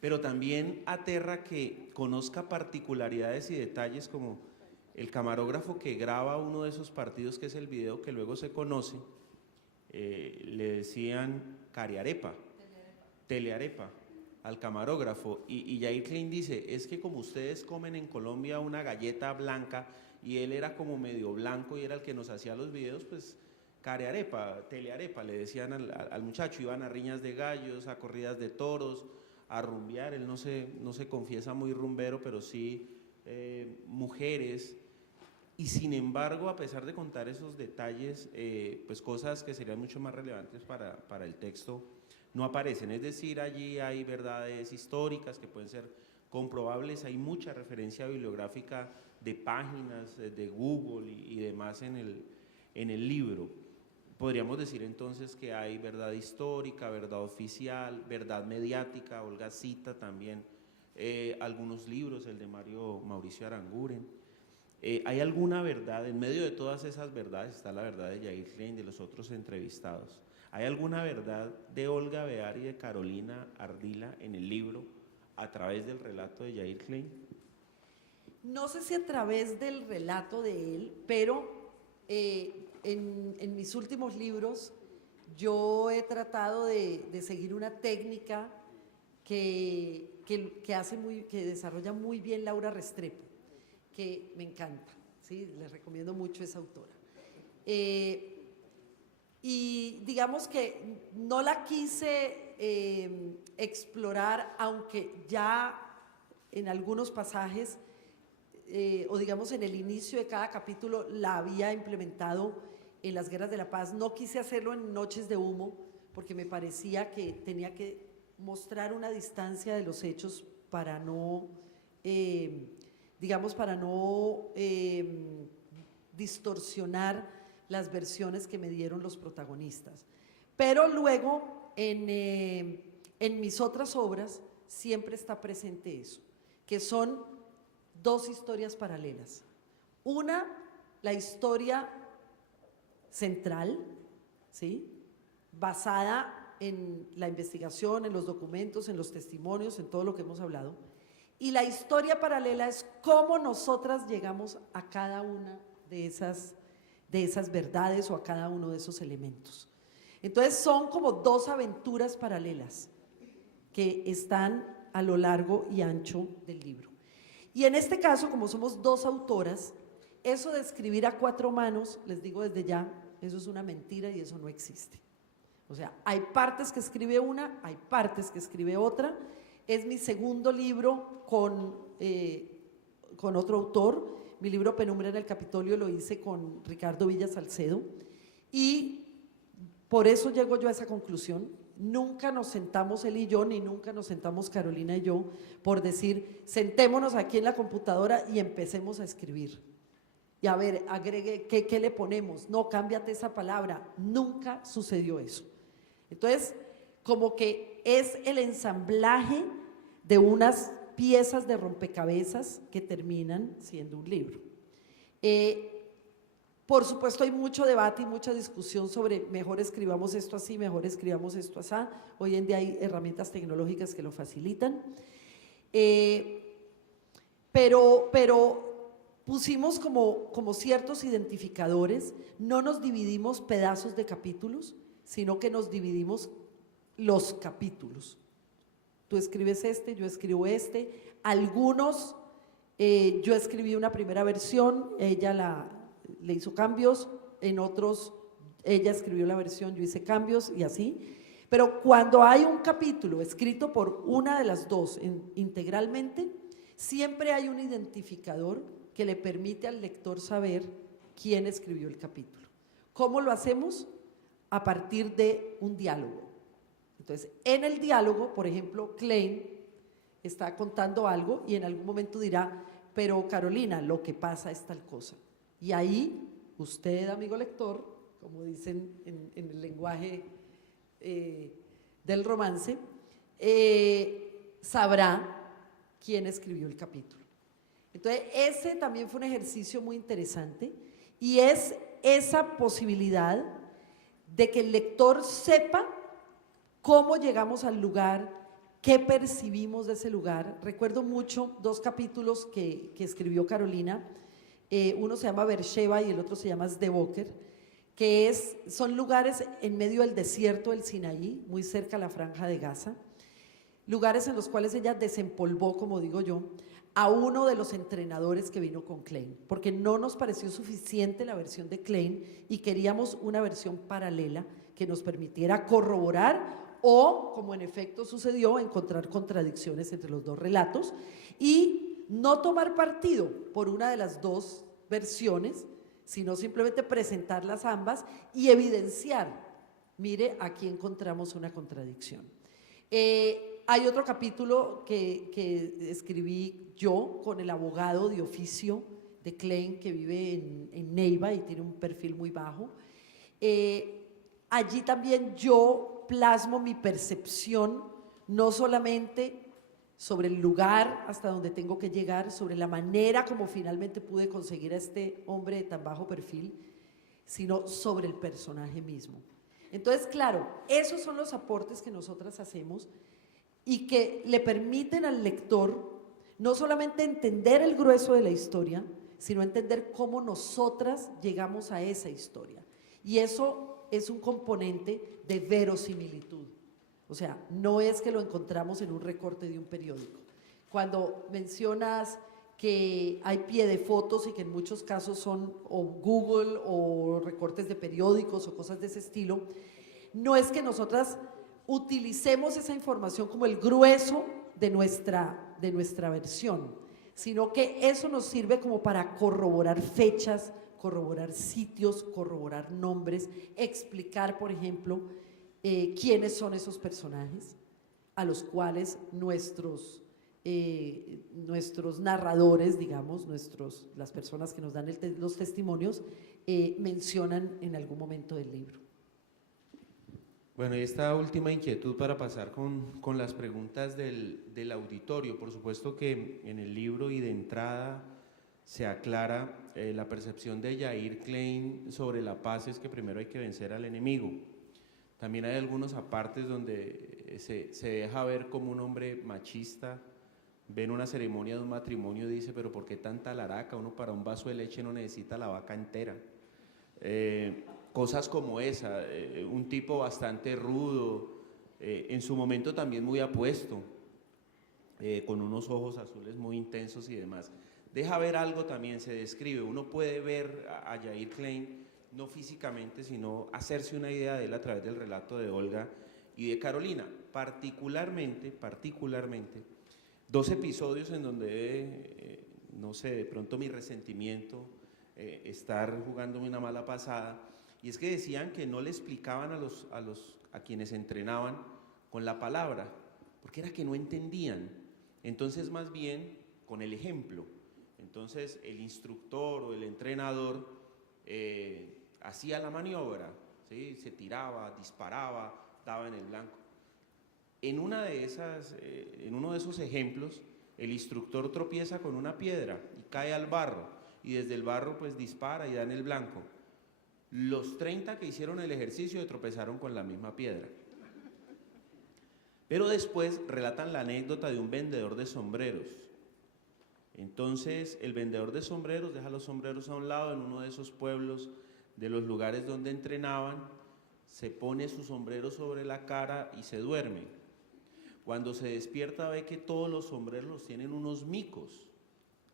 Pero también aterra que conozca particularidades y detalles como el camarógrafo que graba uno de esos partidos, que es el video que luego se conoce, le decían cariarepa, telearepa al camarógrafo, y Yair Klein dice, es que como ustedes comen en Colombia una galleta blanca, y él era como medio blanco y era el que nos hacía los videos, pues carearepa, telearepa, le decían al muchacho, iban a riñas de gallos, a corridas de toros, a rumbear, él no se confiesa muy rumbero, pero sí mujeres, y sin embargo, a pesar de contar esos detalles, pues cosas que serían mucho más relevantes para el texto, no aparecen, es decir, allí hay verdades históricas que pueden ser comprobables, hay mucha referencia bibliográfica de páginas de Google y demás en el libro. Podríamos decir entonces que hay verdad histórica, verdad oficial, verdad mediática. Olga cita también algunos libros, el de Mauricio Aranguren. ¿Hay alguna verdad? En medio de todas esas verdades está la verdad de Yair Klein, de los otros entrevistados. ¿Hay alguna verdad de Olga Bear y de Carolina Ardila en el libro a través del relato de Yair Klein? No sé si a través del relato de él, pero en mis últimos libros yo he tratado de seguir una técnica que desarrolla muy bien Laura Restrepo, que me encanta, ¿sí? Les recomiendo mucho esa autora. Y digamos que no la quise explorar, aunque ya en algunos pasajes, o digamos en el inicio de cada capítulo, la había implementado en las Guerras de la Paz. No quise hacerlo en Noches de Humo, porque me parecía que tenía que mostrar una distancia de los hechos para no, digamos, para no distorsionar las versiones que me dieron los protagonistas. Pero luego, en mis otras obras, siempre está presente eso, que son dos historias paralelas. Una, la historia central, ¿sí?, basada en la investigación, en los documentos, en los testimonios, en todo lo que hemos hablado. Y la historia paralela es cómo nosotras llegamos a cada una de esas verdades o a cada uno de esos elementos. Entonces son como dos aventuras paralelas que están a lo largo y ancho del libro. Y en este caso, como somos dos autoras, eso de escribir a cuatro manos, les digo desde ya, eso es una mentira y eso no existe. O sea, hay partes que escribe una, hay partes que escribe otra. Es mi segundo libro con otro autor. Mi libro Penumbra en el Capitolio lo hice con Ricardo Villa Salcedo y por eso llego yo a esa conclusión. Nunca nos sentamos él y yo, ni nunca nos sentamos Carolina y yo por decir, sentémonos aquí en la computadora y empecemos a escribir. Y a ver, agregue, ¿qué le ponemos? No, cámbiate esa palabra. Nunca sucedió eso. Entonces, como que es el ensamblaje de unas piezas de rompecabezas que terminan siendo un libro. Por supuesto hay mucho debate y mucha discusión sobre mejor escribamos esto así, mejor escribamos esto así. Hoy en día hay herramientas tecnológicas que lo facilitan. Pero pusimos como ciertos identificadores, no nos dividimos pedazos de capítulos, sino que nos dividimos los capítulos. Tú escribes este, yo escribo este. Algunos, yo escribí una primera versión, ella le hizo cambios, en otros ella escribió la versión, yo hice cambios y así. Pero cuando hay un capítulo escrito por una de las dos integralmente, siempre hay un identificador que le permite al lector saber quién escribió el capítulo. ¿Cómo lo hacemos? A partir de un diálogo. Entonces, en el diálogo, por ejemplo, Klein está contando algo y en algún momento dirá, pero Carolina, lo que pasa es tal cosa. Y ahí, usted, amigo lector, como dicen en el lenguaje del romance, sabrá quién escribió el capítulo. Entonces, ese también fue un ejercicio muy interesante y es esa posibilidad de que el lector sepa cómo llegamos al lugar, qué percibimos de ese lugar. Recuerdo mucho dos capítulos que escribió Carolina, uno se llama Beersheba y el otro se llama Sde-Boker, que son lugares en medio del desierto del Sinaí, muy cerca a la Franja de Gaza, lugares en los cuales ella desempolvó, como digo yo, a uno de los entrenadores que vino con Klein, porque no nos pareció suficiente la versión de Klein y queríamos una versión paralela que nos permitiera corroborar o, como en efecto sucedió, encontrar contradicciones entre los dos relatos y no tomar partido por una de las dos versiones, sino simplemente presentarlas ambas y evidenciar, mire, aquí encontramos una contradicción. Hay otro capítulo que escribí yo con el abogado de oficio de Klein que vive en Neiva y tiene un perfil muy bajo. Allí también yo plasmo mi percepción, no solamente sobre el lugar hasta donde tengo que llegar, sobre la manera como finalmente pude conseguir a este hombre de tan bajo perfil, sino sobre el personaje mismo. Entonces, claro, esos son los aportes que nosotras hacemos y que le permiten al lector no solamente entender el grueso de la historia, sino entender cómo nosotras llegamos a esa historia. Y eso es un componente de verosimilitud. O sea, no es que lo encontramos en un recorte de un periódico. Cuando mencionas que hay pie de fotos y que en muchos casos son o Google o recortes de periódicos o cosas de ese estilo, no es que nosotras utilicemos esa información como el grueso de nuestra versión, sino que eso nos sirve como para corroborar fechas, corroborar sitios, corroborar nombres, explicar, por ejemplo, quiénes son esos personajes a los cuales nuestros narradores, digamos, las personas que nos dan los testimonios, mencionan en algún momento del libro. Bueno, y esta última inquietud para pasar con las preguntas del auditorio. Por supuesto que en el libro y de entrada se aclara la percepción de Yair Klein sobre la paz es que primero hay que vencer al enemigo. También hay algunos apartes donde se deja ver como un hombre machista, ven una ceremonia de un matrimonio y dice, pero ¿por qué tanta laraca? Uno para un vaso de leche no necesita la vaca entera. Cosas como esa, un tipo bastante rudo, en su momento también muy apuesto, con unos ojos azules muy intensos y demás. Deja ver algo también, se describe, uno puede ver a Yair Klein, no físicamente, sino hacerse una idea de él a través del relato de Olga y de Carolina, particularmente, dos episodios en donde, no sé, de pronto mi resentimiento, estar jugándome una mala pasada, y es que decían que no le explicaban a quienes entrenaban con la palabra, porque era que no entendían, entonces más bien con el ejemplo. Entonces el instructor o el entrenador hacía la maniobra, ¿sí? Se tiraba, disparaba, daba en el blanco. En uno de esos ejemplos, el instructor tropieza con una piedra y cae al barro, y desde el barro pues dispara y da en el blanco. Los 30 que hicieron el ejercicio tropezaron con la misma piedra. Pero después relatan la anécdota de un vendedor de sombreros. Entonces el vendedor de sombreros deja los sombreros a un lado en uno de esos pueblos, de los lugares donde entrenaban, se pone su sombrero sobre la cara y se duerme. Cuando se despierta ve que todos los sombreros los tienen unos micos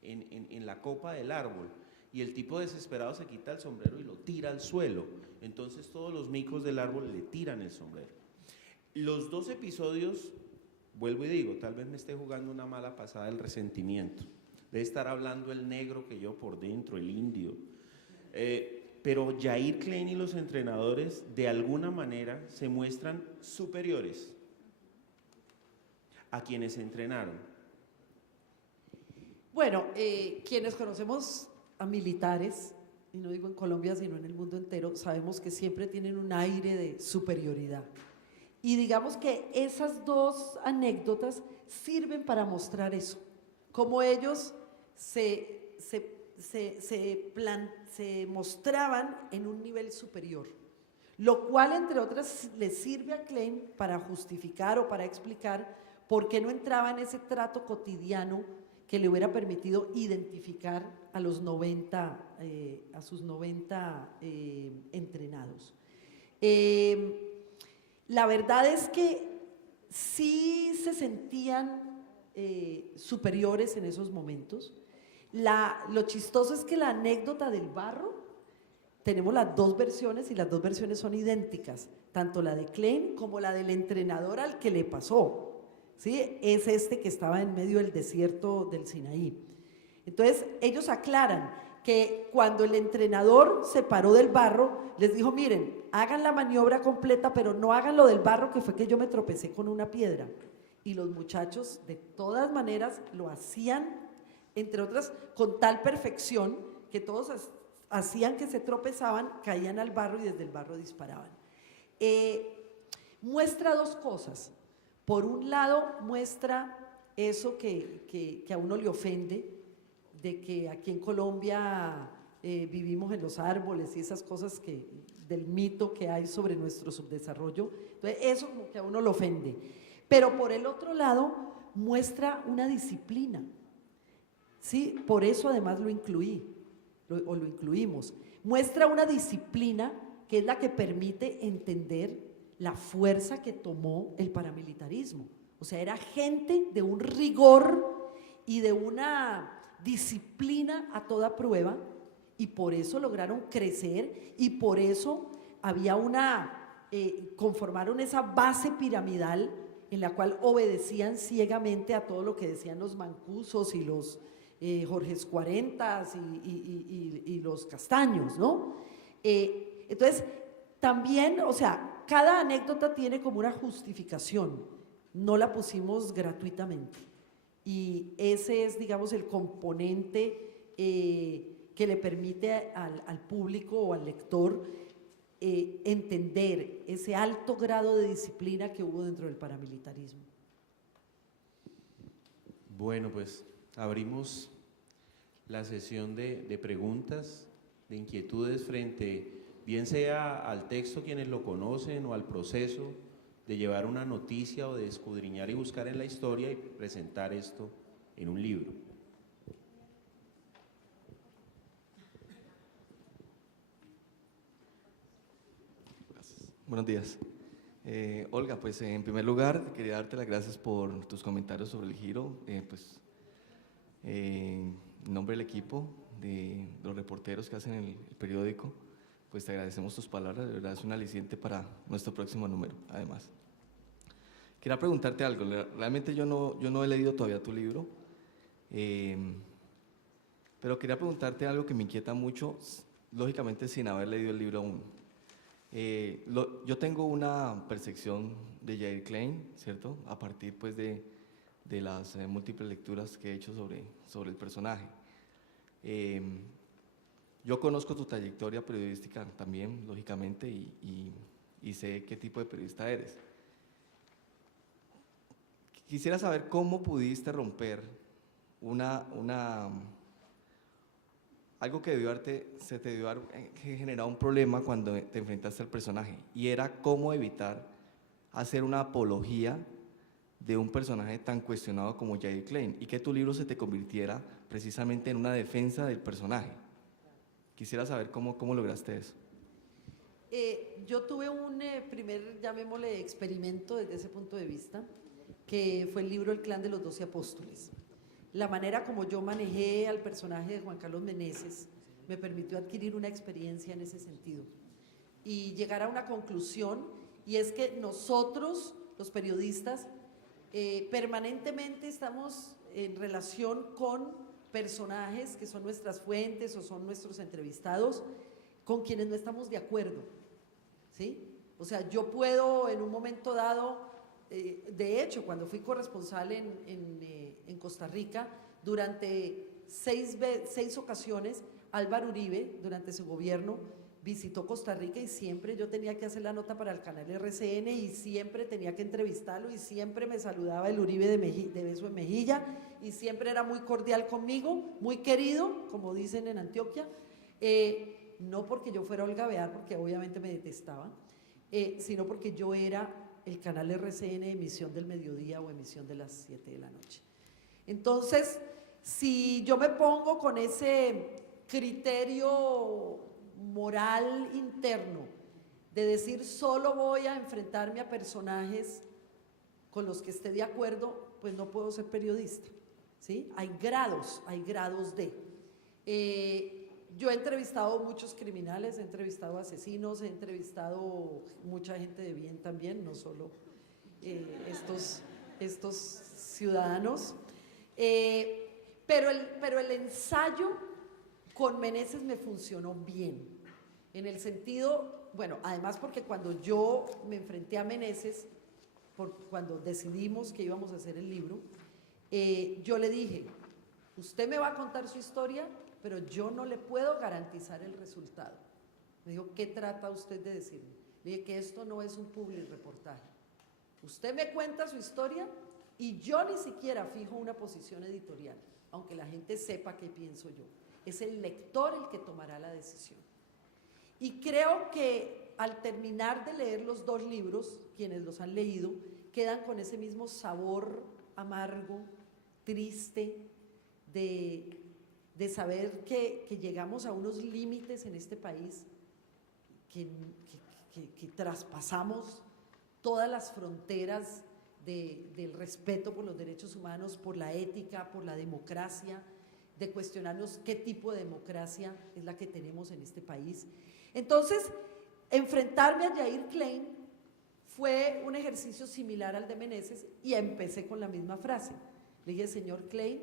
en la copa del árbol, y el tipo desesperado se quita el sombrero y lo tira al suelo. Entonces todos los micos del árbol le tiran el sombrero. Los dos episodios, vuelvo y digo, tal vez me esté jugando una mala pasada el resentimiento. Debe estar hablando el negro que yo por dentro, el indio. Pero Yair Klein y los entrenadores de alguna manera se muestran superiores a quienes entrenaron. Bueno, quienes conocemos a militares, y no digo en Colombia sino en el mundo entero, sabemos que siempre tienen un aire de superioridad. Y digamos que esas dos anécdotas sirven para mostrar eso, cómo ellos se mostraban en un nivel superior, lo cual entre otras le sirve a Klein para justificar o para explicar por qué no entraba en ese trato cotidiano que le hubiera permitido identificar a sus 90 entrenados. La verdad es que sí se sentían superiores en esos momentos. Lo chistoso es que la anécdota del barro, tenemos las dos versiones y las dos versiones son idénticas, tanto la de Klein como la del entrenador al que le pasó. ¿Sí? Es este que estaba en medio del desierto del Sinaí. Entonces ellos aclaran que cuando el entrenador se paró del barro, les dijo, miren, hagan la maniobra completa, pero no hagan lo del barro, que fue que yo me tropecé con una piedra. Y los muchachos de todas maneras lo hacían, entre otras, con tal perfección que todos hacían que se tropezaban, caían al barro y desde el barro disparaban. Muestra dos cosas. Por un lado, muestra eso que a uno le ofende, de que aquí en Colombia vivimos en los árboles y esas cosas del mito que hay sobre nuestro subdesarrollo. Entonces, eso como que a uno lo ofende. Pero por el otro lado, muestra una disciplina, ¿sí? Por eso además lo incluimos. Muestra una disciplina que es la que permite entender la fuerza que tomó el paramilitarismo. O sea, era gente de un rigor y de una disciplina a toda prueba, y por eso lograron crecer, y por eso había conformaron esa base piramidal en la cual obedecían ciegamente a todo lo que decían los mancusos y los Jorges 40 y los Castaños, ¿no? Entonces, también, o sea, cada anécdota tiene como una justificación, no la pusimos gratuitamente, y ese es, digamos, el componente que le permite al público o al lector entender ese alto grado de disciplina que hubo dentro del paramilitarismo. Bueno, pues abrimos la sesión de preguntas, de inquietudes frente, bien sea al texto quienes lo conocen o al proceso de llevar una noticia o de escudriñar y buscar en la historia y presentar esto en un libro. Buenos días. Olga, pues en primer lugar quería darte las gracias por tus comentarios sobre el Giro. En nombre del equipo, de los reporteros que hacen el periódico, pues te agradecemos tus palabras, de verdad es un aliciente para nuestro próximo número, además. Quería preguntarte algo, realmente yo no he leído todavía tu libro, pero quería preguntarte algo que me inquieta mucho, lógicamente sin haber leído el libro aún. Yo tengo una percepción de Jair Klein, ¿cierto? A partir pues de las múltiples lecturas que he hecho sobre el personaje. Yo conozco tu trayectoria periodística también, lógicamente, y sé qué tipo de periodista eres. Quisiera saber cómo pudiste romper algo que se te debió haber generado un problema cuando te enfrentaste al personaje, y era cómo evitar hacer una apología de un personaje tan cuestionado como Jair Klein, y que tu libro se te convirtiera precisamente en una defensa del personaje. Quisiera saber cómo lograste eso. Yo tuve un primer, llamémosle, experimento desde ese punto de vista, que fue el libro El Clan de los 12 Apóstoles. La manera como yo manejé al personaje de Juan Carlos Meneses me permitió adquirir una experiencia en ese sentido y llegar a una conclusión, y es que nosotros, los periodistas, permanentemente estamos en relación con personajes que son nuestras fuentes o son nuestros entrevistados, con quienes no estamos de acuerdo, ¿sí? O sea, yo puedo en un momento dado, de hecho, cuando fui corresponsal en Costa Rica, durante seis ocasiones, Álvaro Uribe, durante su gobierno, visitó Costa Rica, y siempre yo tenía que hacer la nota para el canal RCN, y siempre tenía que entrevistarlo, y siempre me saludaba el Uribe de beso en mejilla, y siempre era muy cordial conmigo, muy querido, como dicen en Antioquia, no porque yo fuera Olga Bear, porque obviamente me detestaba, sino porque yo era el canal RCN, emisión del mediodía o emisión de las 7 de la noche. Entonces, si yo me pongo con ese criterio moral interno de decir solo voy a enfrentarme a personajes con los que esté de acuerdo, pues no puedo ser periodista, ¿sí? Hay grados de… yo he entrevistado muchos criminales, he entrevistado asesinos, he entrevistado mucha gente de bien también, no solo estos ciudadanos, pero el ensayo con Meneses me funcionó bien, en el sentido, bueno, además porque cuando yo me enfrenté a Meneses, cuando decidimos que íbamos a hacer el libro, yo le dije, usted me va a contar su historia, pero yo no le puedo garantizar el resultado. Me dijo, ¿qué trata usted de decirme? Le dije que esto no es un public reportaje. Usted me cuenta su historia y yo ni siquiera fijo una posición editorial, aunque la gente sepa qué pienso yo. Es el lector el que tomará la decisión. Y creo que al terminar de leer los dos libros, quienes los han leído, quedan con ese mismo sabor amargo, triste, de saber que llegamos a unos límites en este país, que traspasamos todas las fronteras del respeto por los derechos humanos, por la ética, por la democracia, de cuestionarnos qué tipo de democracia es la que tenemos en este país. Entonces, enfrentarme a Yair Klein fue un ejercicio similar al de Meneses y empecé con la misma frase. Le dije, señor Klein,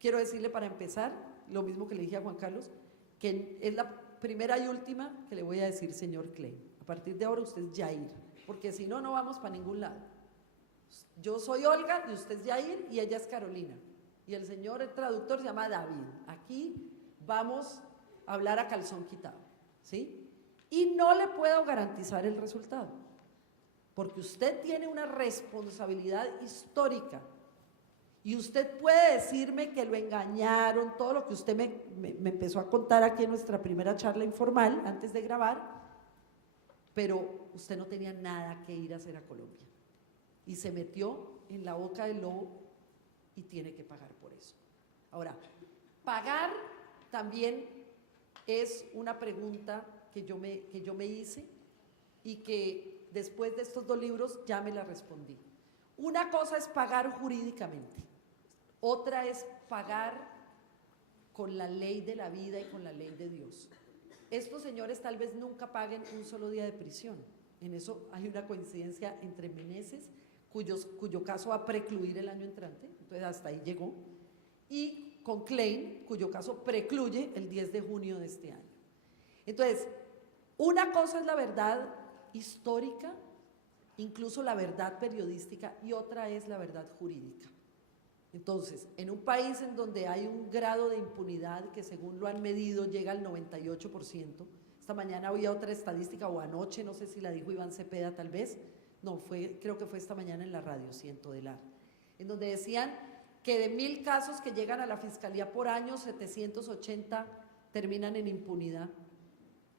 quiero decirle para empezar, lo mismo que le dije a Juan Carlos, que es la primera y última que le voy a decir señor Klein. A partir de ahora usted es Yair, porque si no, no vamos para ningún lado. Yo soy Olga y usted es Yair y ella es Carolina. Y el señor, el traductor, se llama David. Aquí vamos a hablar a calzón quitado, ¿sí? Y no le puedo garantizar el resultado, porque usted tiene una responsabilidad histórica y usted puede decirme que lo engañaron, todo lo que usted me empezó a contar aquí en nuestra primera charla informal, antes de grabar, pero usted no tenía nada que ir a hacer a Colombia y se metió en la boca del lobo y tiene que pagar por eso. Ahora, pagar también es una pregunta que yo me hice y que después de estos 2 libros ya me la respondí. Una cosa es pagar jurídicamente, otra es pagar con la ley de la vida y con la ley de Dios. Estos señores tal vez nunca paguen un solo día de prisión. En eso hay una coincidencia entre Meneses, cuyo caso va a precluir el año entrante, entonces hasta ahí llegó, y con Klein, cuyo caso precluye el 10 de junio de este año. Entonces, una cosa es la verdad histórica, incluso la verdad periodística, y otra es la verdad jurídica. Entonces, en un país en donde hay un grado de impunidad que según lo han medido llega al 98%, esta mañana había otra estadística, o anoche, no sé si la dijo Iván Cepeda tal vez, no, creo que fue esta mañana en la radio, Todelar, en donde decían que de 1000 casos que llegan a la fiscalía por año, 780 terminan en impunidad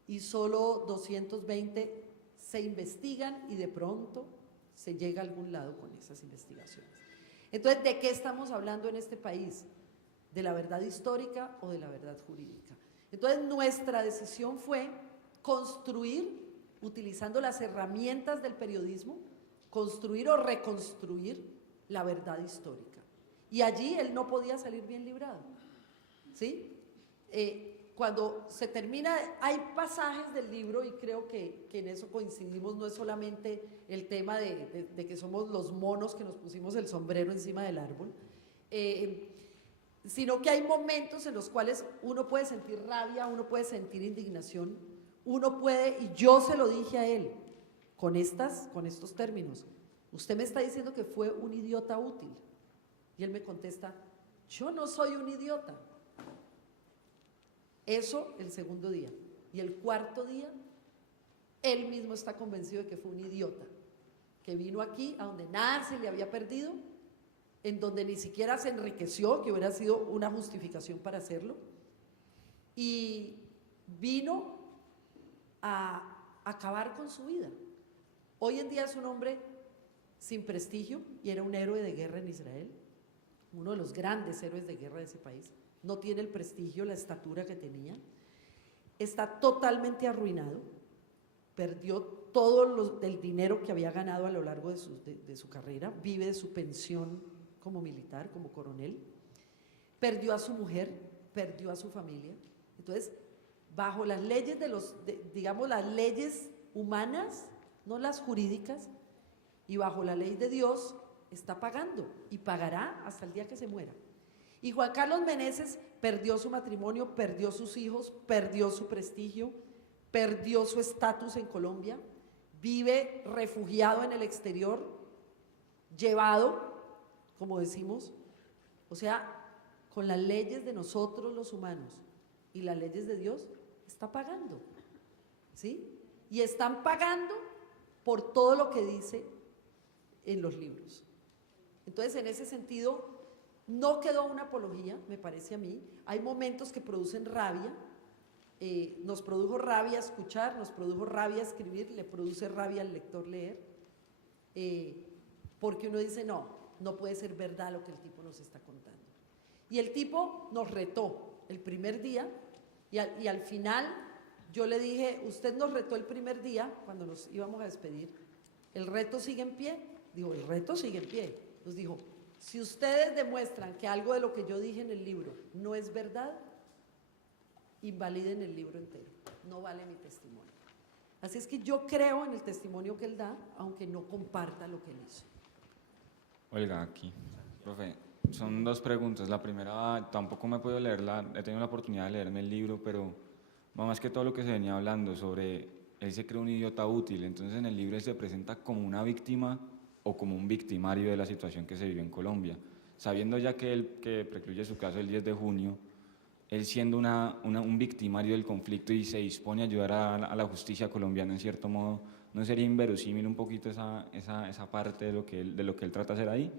y solo 220 se investigan y de pronto se llega a algún lado con esas investigaciones. Entonces, ¿de qué estamos hablando en este país? ¿De la verdad histórica o de la verdad jurídica? Entonces, nuestra decisión fue construir, utilizando las herramientas del periodismo, construir o reconstruir la verdad histórica. Y allí él no podía salir bien librado, ¿sí? Cuando se termina, hay pasajes del libro, y creo que en eso coincidimos, no es solamente el tema de que somos los monos que nos pusimos el sombrero encima del árbol, sino que hay momentos en los cuales uno puede sentir rabia, uno puede sentir indignación, uno puede, y yo se lo dije a él, con estos términos, usted me está diciendo que fue un idiota útil, y él me contesta, yo no soy un idiota. Eso el segundo día. Y el cuarto día, él mismo está convencido de que fue un idiota, que vino aquí a donde nada se le había perdido, en donde ni siquiera se enriqueció, que hubiera sido una justificación para hacerlo, y vino a acabar con su vida. Hoy en día es un hombre sin prestigio y era un héroe de guerra en Israel, uno de los grandes héroes de guerra de ese país. No tiene el prestigio, la estatura que tenía, está totalmente arruinado, perdió todo el dinero que había ganado a lo largo de su carrera, vive de su pensión como militar, como coronel, perdió a su mujer, perdió a su familia. Entonces, bajo las leyes digamos las leyes humanas, no las jurídicas, y bajo la ley de Dios, está pagando y pagará hasta el día que se muera. Y Juan Carlos Meneses perdió su matrimonio, perdió sus hijos, perdió su prestigio, perdió su estatus en Colombia, vive refugiado en el exterior, llevado, como decimos, o sea, con las leyes de nosotros los humanos y las leyes de Dios, está pagando, ¿sí? Y están pagando por todo lo que dice en los libros. Entonces, en ese sentido, no quedó una apología, me parece a mí. Hay momentos que producen rabia, nos produjo rabia escuchar, nos produjo rabia escribir, le produce rabia al lector leer, porque uno dice, no puede ser verdad lo que el tipo nos está contando. Y el tipo nos retó el primer día y al final yo le dije, usted nos retó el primer día cuando nos íbamos a despedir, ¿el reto sigue en pie? Digo, el reto sigue en pie. Nos dijo, si ustedes demuestran que algo de lo que yo dije en el libro no es verdad, invaliden el libro entero, no vale mi testimonio. Así es que yo creo en el testimonio que él da, aunque no comparta lo que él hizo. Olga, aquí. Profe, son dos preguntas. La primera, tampoco me he podido leerla, he tenido la oportunidad de leerme el libro, pero más que todo lo que se venía hablando sobre, él se cree un idiota útil, entonces en el libro él se presenta como una víctima o como un victimario de la situación que se vivió en Colombia. Sabiendo ya que él que precluye su caso el 10 de junio, él siendo un victimario del conflicto y se dispone a ayudar a la justicia colombiana en cierto modo, ¿no sería inverosímil un poquito esa parte de lo que él trata de hacer ahí?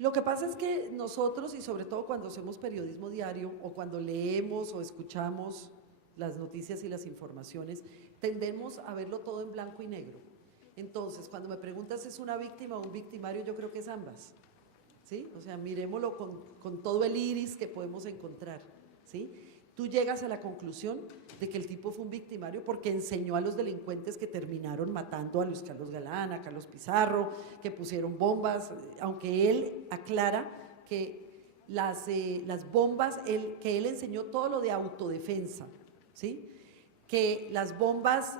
Lo que pasa es que nosotros, y sobre todo cuando hacemos periodismo diario o cuando leemos o escuchamos las noticias y las informaciones, tendemos a verlo todo en blanco y negro. Entonces, cuando me preguntas si es una víctima o un victimario, yo creo que es ambas, ¿sí? O sea, miremoslo con todo el iris que podemos encontrar, ¿sí? Tú llegas a la conclusión de que el tipo fue un victimario porque enseñó a los delincuentes que terminaron matando a Luis Carlos Galán, a Carlos Pizarro, que pusieron bombas, aunque él aclara que las bombas, que él enseñó todo lo de autodefensa, ¿sí? Que las bombas,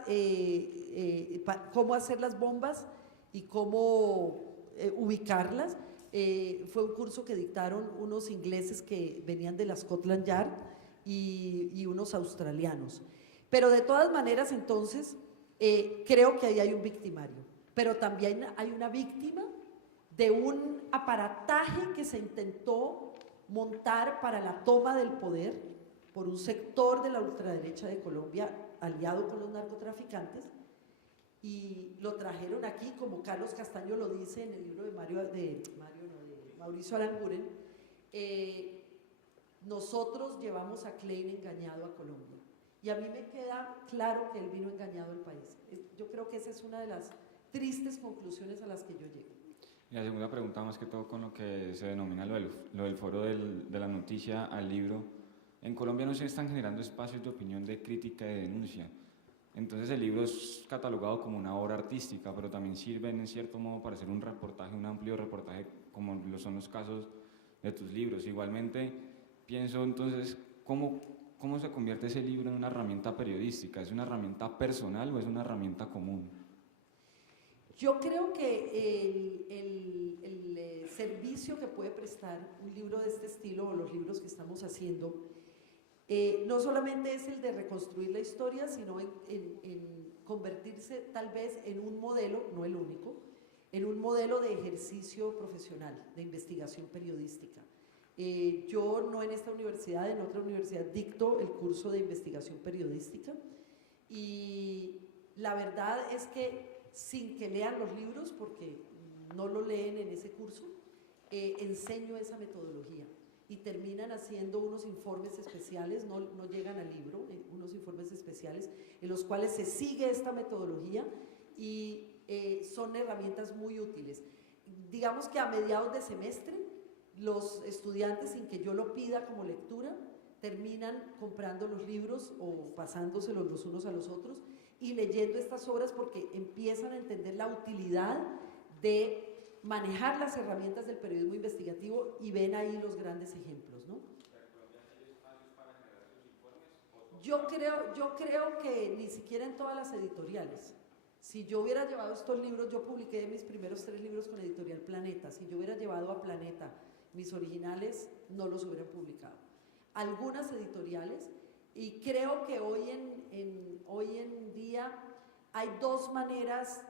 cómo hacer las bombas y cómo ubicarlas, fue un curso que dictaron unos ingleses que venían de la Scotland Yard y unos australianos. Pero de todas maneras, entonces, creo que ahí hay un victimario, pero también hay una víctima de un aparataje que se intentó montar para la toma del poder por un sector de la ultraderecha de Colombia aliado con los narcotraficantes, y lo trajeron aquí, como Carlos Castaño lo dice en el libro de Mauricio Aranguren. Nosotros llevamos a Klein engañado a Colombia, y a mí me queda claro que él vino engañado al país. Yo creo que esa es una de las tristes conclusiones a las que yo llego. Y la segunda pregunta, más que todo con lo que se denomina lo del foro de la noticia al libro. En Colombia no se están generando espacios de opinión, de crítica y de denuncia. Entonces el libro es catalogado como una obra artística, pero también sirve en cierto modo para hacer un reportaje, un amplio reportaje, como lo son los casos de tus libros. Igualmente, pienso entonces, ¿cómo se convierte ese libro en una herramienta periodística? ¿Es una herramienta personal o es una herramienta común? Yo creo que el servicio que puede prestar un libro de este estilo o los libros que estamos haciendo no solamente es el de reconstruir la historia, sino en convertirse tal vez en un modelo, no el único, en un modelo de ejercicio profesional, de investigación periodística. Yo no en esta universidad, en otra universidad dicto el curso de investigación periodística, y la verdad es que sin que lean los libros, porque no lo leen en ese curso, enseño esa metodología. Y terminan haciendo unos informes especiales, no llegan al libro, unos informes especiales en los cuales se sigue esta metodología, y son herramientas muy útiles. Digamos que a mediados de semestre, los estudiantes, sin que yo lo pida como lectura, terminan comprando los libros o pasándoselos los unos a los otros y leyendo estas obras, porque empiezan a entender la utilidad de manejar las herramientas del periodismo investigativo y ven ahí los grandes ejemplos, ¿no? Yo creo que ni siquiera en todas las editoriales. Si yo hubiera llevado estos libros, yo publiqué mis primeros 3 libros con Editorial Planeta, si yo hubiera llevado a Planeta mis originales, no los hubieran publicado. Algunas editoriales, y creo que hoy en día hay 2 maneras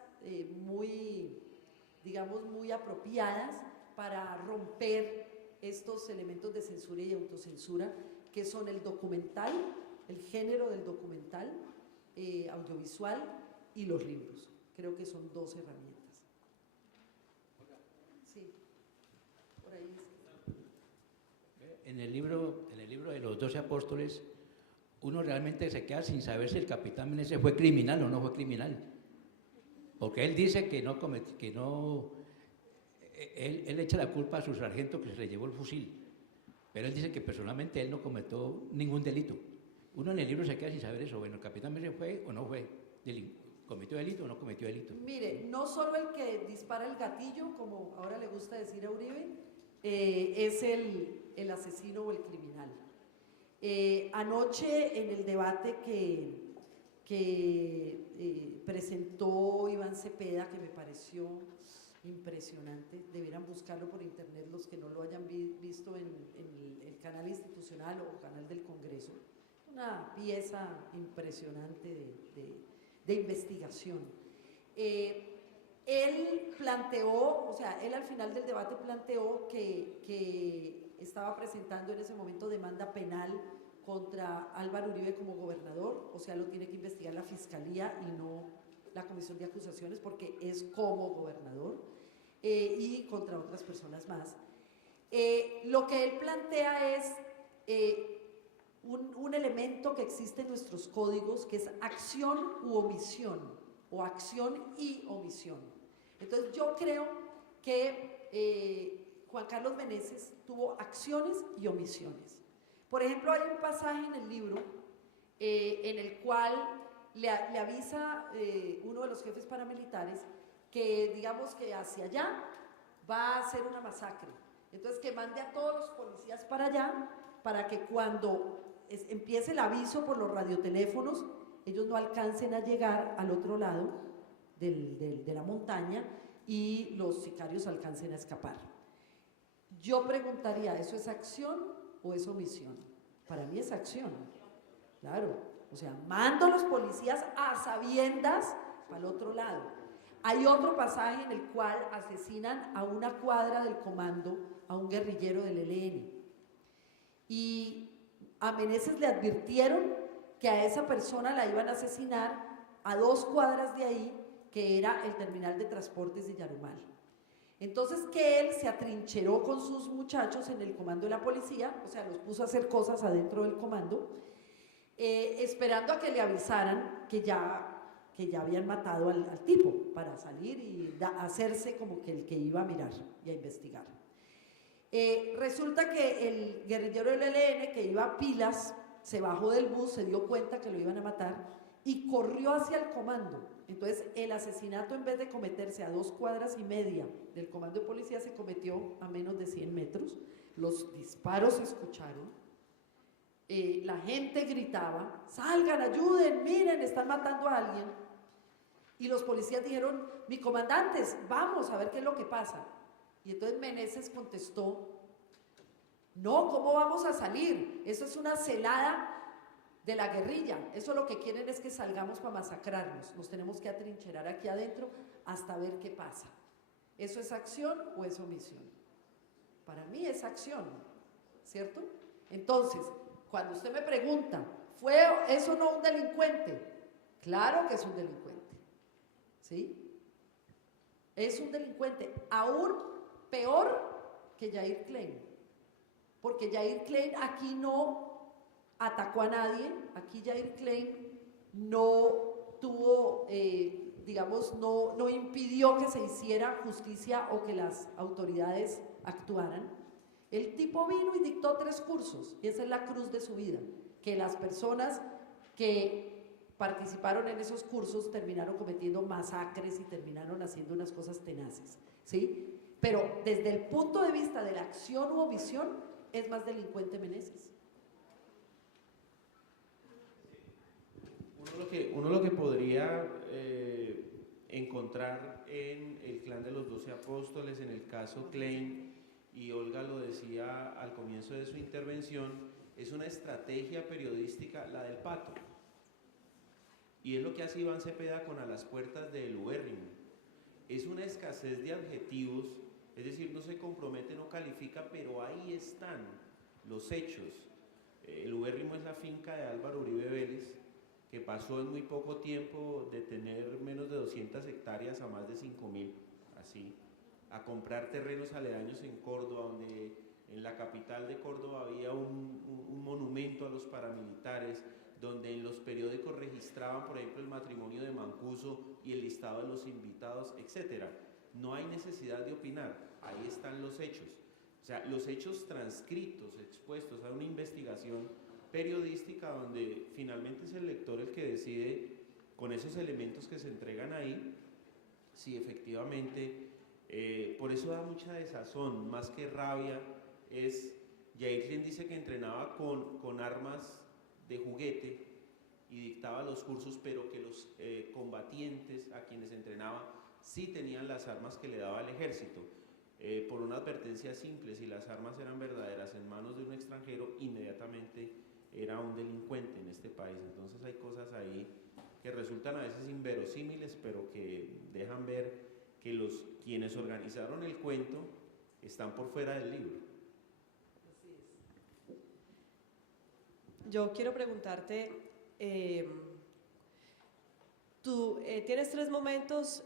digamos, muy apropiadas para romper estos elementos de censura y autocensura, que son el documental, el género del documental audiovisual, y los libros. Creo que son 2 herramientas. Sí, por ahí. En el libro de los 12 apóstoles, uno realmente se queda sin saber si el capitán Meneses fue criminal o no fue criminal. Porque él dice que él echa la culpa a su sargento que se le llevó el fusil. Pero él dice que personalmente él no cometió ningún delito. Uno en el libro se queda sin saber eso. Bueno, el capitán Mene fue o no fue, cometió delito o no cometió delito. Mire, no solo el que dispara el gatillo, como ahora le gusta decir a Uribe, es el asesino o el criminal. Anoche en el debate que presentó Iván Cepeda, que me pareció impresionante, debieran buscarlo por internet los que no lo hayan visto en el canal institucional o canal del Congreso, una pieza impresionante de investigación. Él planteó, o sea, él al final del debate planteó que estaba presentando en ese momento demanda penal contra Álvaro Uribe como gobernador, o sea, lo tiene que investigar la Fiscalía y no la Comisión de Acusaciones porque es como gobernador, y contra otras personas más. Lo que él plantea es un elemento que existe en nuestros códigos, que es acción u omisión, o acción y omisión. Entonces yo creo que Juan Carlos Meneses tuvo acciones y omisiones. Por ejemplo, hay un pasaje en el libro en el cual le avisa uno de los jefes paramilitares que digamos que hacia allá va a hacer una masacre. Entonces que mande a todos los policías para allá para que cuando empiece el aviso por los radioteléfonos, ellos no alcancen a llegar al otro lado de la montaña y los sicarios alcancen a escapar. Yo preguntaría, ¿eso es acción o es omisión? Para mí es acción, claro. O sea, mando a los policías a sabiendas para el otro lado. Hay otro pasaje en el cual asesinan a una cuadra del comando a un guerrillero del ELN. Y a Meneses le advirtieron que a esa persona la iban a asesinar a 2 cuadras de ahí, que era el terminal de transportes de Yarumal. Entonces que él se atrincheró con sus muchachos en el comando de la policía, o sea, los puso a hacer cosas adentro del comando, esperando a que le avisaran que ya habían matado al tipo, para salir y hacerse como que el que iba a mirar y a investigar. Resulta que el guerrillero del ELN, que iba a pilas, se bajó del bus, se dio cuenta que lo iban a matar y corrió hacia el comando. Entonces el asesinato, en vez de cometerse a 2 cuadras y media del comando de policía, se cometió a menos de 100 metros. Los disparos se escucharon, la gente gritaba, salgan, ayuden, miren, están matando a alguien. Y los policías dijeron, mi comandantes, vamos a ver qué es lo que pasa. Y entonces Meneses contestó, no, ¿cómo vamos a salir? Eso es una celada de la guerrilla, eso lo que quieren es que salgamos para masacrarnos, nos tenemos que atrincherar aquí adentro hasta ver qué pasa. ¿Eso es acción o es omisión? Para mí es acción, ¿cierto? Entonces, cuando usted me pregunta, ¿fue eso no un delincuente? Claro que es un delincuente, ¿sí? Es un delincuente, aún peor que Jair Klein, porque Jair Klein aquí no atacó a nadie, aquí Jair Klein no tuvo, digamos, no impidió que se hiciera justicia o que las autoridades actuaran. El tipo vino y dictó 3 cursos, y esa es la cruz de su vida, que las personas que participaron en esos cursos terminaron cometiendo masacres y terminaron haciendo unas cosas tenaces, ¿sí? Pero desde el punto de vista de la acción u omisión, es más delincuente Meneses. Uno lo que podría encontrar en el clan de los 12 apóstoles, en el caso Klein, y Olga lo decía al comienzo de su intervención, es una estrategia periodística, la del pato. Y es lo que hace Iván Cepeda con A las puertas del ubérrimo. Es una escasez de adjetivos, es decir, no se compromete, no califica, pero ahí están los hechos. El ubérrimo es la finca de Álvaro Uribe Vélez, que pasó en muy poco tiempo de tener menos de 200 hectáreas a más de 5.000, así, a comprar terrenos aledaños en Córdoba, donde en la capital de Córdoba había un monumento a los paramilitares, donde en los periódicos registraban, por ejemplo, el matrimonio de Mancuso y el listado de los invitados, etc. No hay necesidad de opinar, ahí están los hechos. O sea, los hechos transcritos, expuestos a una investigación periodística donde finalmente es el lector el que decide con esos elementos que se entregan ahí, si efectivamente, por eso da mucha desazón, más que rabia, es, Jair quien dice que entrenaba con armas de juguete y dictaba los cursos, pero que los combatientes a quienes entrenaba sí tenían las armas que le daba el ejército. Por una advertencia simple, si las armas eran verdaderas en manos de un extranjero, inmediatamente era un delincuente en este país. Entonces hay cosas ahí que resultan a veces inverosímiles, pero que dejan ver que quienes organizaron el cuento están por fuera del libro. Yo quiero preguntarte, tú tienes 3 momentos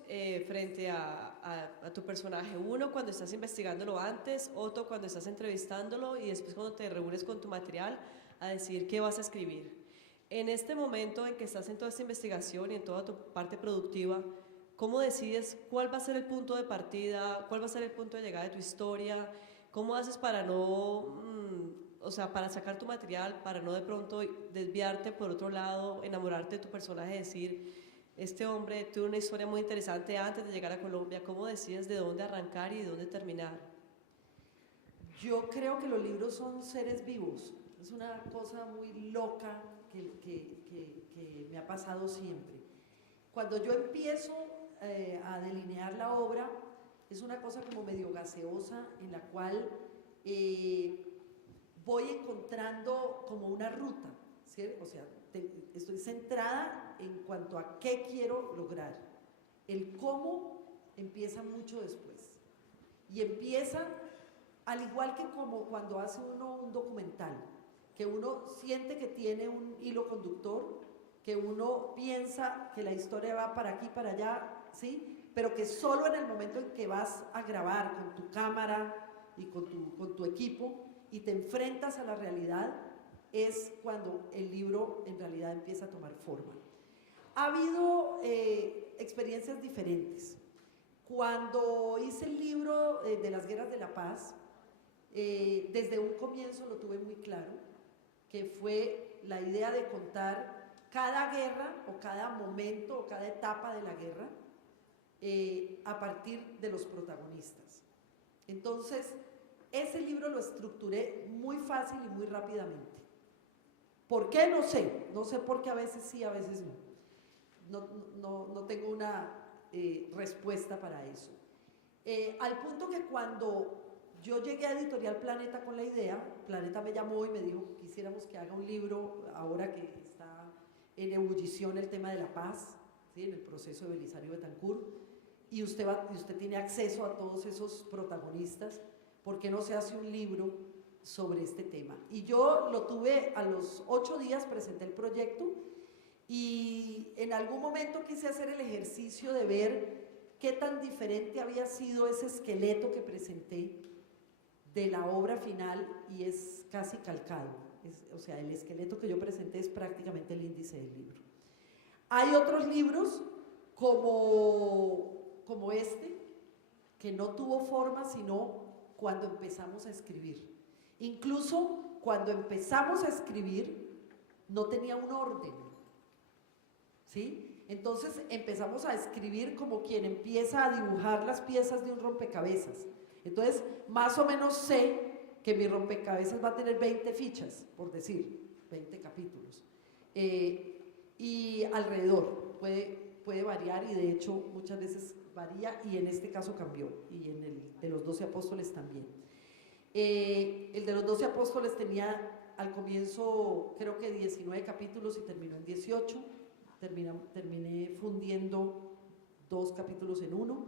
frente a tu personaje. Uno, cuando estás investigándolo antes; otro, cuando estás entrevistándolo; y después cuando te reúnes con tu material a decir qué vas a escribir. En este momento en que estás en toda esta investigación y en toda tu parte productiva, ¿cómo decides cuál va a ser el punto de partida, cuál va a ser el punto de llegada de tu historia? ¿Cómo haces para no, o sea, para sacar tu material, para no de pronto desviarte por otro lado, enamorarte de tu personaje, decir, este hombre tuvo una historia muy interesante antes de llegar a Colombia? ¿Cómo decides de dónde arrancar y de dónde terminar? Yo creo que los libros son seres vivos. Es una cosa muy loca que me ha pasado siempre. Cuando yo empiezo a delinear la obra, es una cosa como medio gaseosa, en la cual voy encontrando como una ruta, ¿sí? O sea, estoy centrada en cuanto a qué quiero lograr. El cómo empieza mucho después. Y empieza al igual que como cuando hace uno un documental, que uno siente que tiene un hilo conductor, que uno piensa que la historia va para aquí, para allá, ¿sí? Pero que solo en el momento en que vas a grabar con tu cámara y con tu equipo y te enfrentas a la realidad, es cuando el libro en realidad empieza a tomar forma. Ha habido experiencias diferentes. Cuando hice el libro de las Guerras de la Paz, desde un comienzo lo tuve muy claro, que fue la idea de contar cada guerra o cada momento o cada etapa de la guerra a partir de los protagonistas. Entonces, ese libro lo estructuré muy fácil y muy rápidamente. ¿Por qué? No sé. No sé por qué a veces sí, a veces no. No tengo una respuesta para eso. Al punto que cuando yo llegué a Editorial Planeta con la idea, Planeta me llamó y me dijo que quisiéramos que haga un libro, ahora que está en ebullición el tema de la paz, ¿sí? En el proceso de Belisario Betancur, y usted tiene acceso a todos esos protagonistas, ¿por qué no se hace un libro sobre este tema? Y yo lo tuve a los 8 días, presenté el proyecto, y en algún momento quise hacer el ejercicio de ver qué tan diferente había sido ese esqueleto que presenté de la obra final, y es casi calcado. O sea, el esqueleto que yo presenté es prácticamente el índice del libro. Hay otros libros como este, que no tuvo forma sino cuando empezamos a escribir. Incluso cuando empezamos a escribir no tenía un orden, ¿sí? Entonces empezamos a escribir como quien empieza a dibujar las piezas de un rompecabezas. Entonces, más o menos sé que mi rompecabezas va a tener 20 fichas, por decir, 20 capítulos. Y alrededor puede variar, y de hecho muchas veces varía, y en este caso cambió, y en el de los 12 apóstoles también. El de los 12 apóstoles tenía al comienzo creo que 19 capítulos y terminó en 18. Terminé fundiendo 2 capítulos en uno.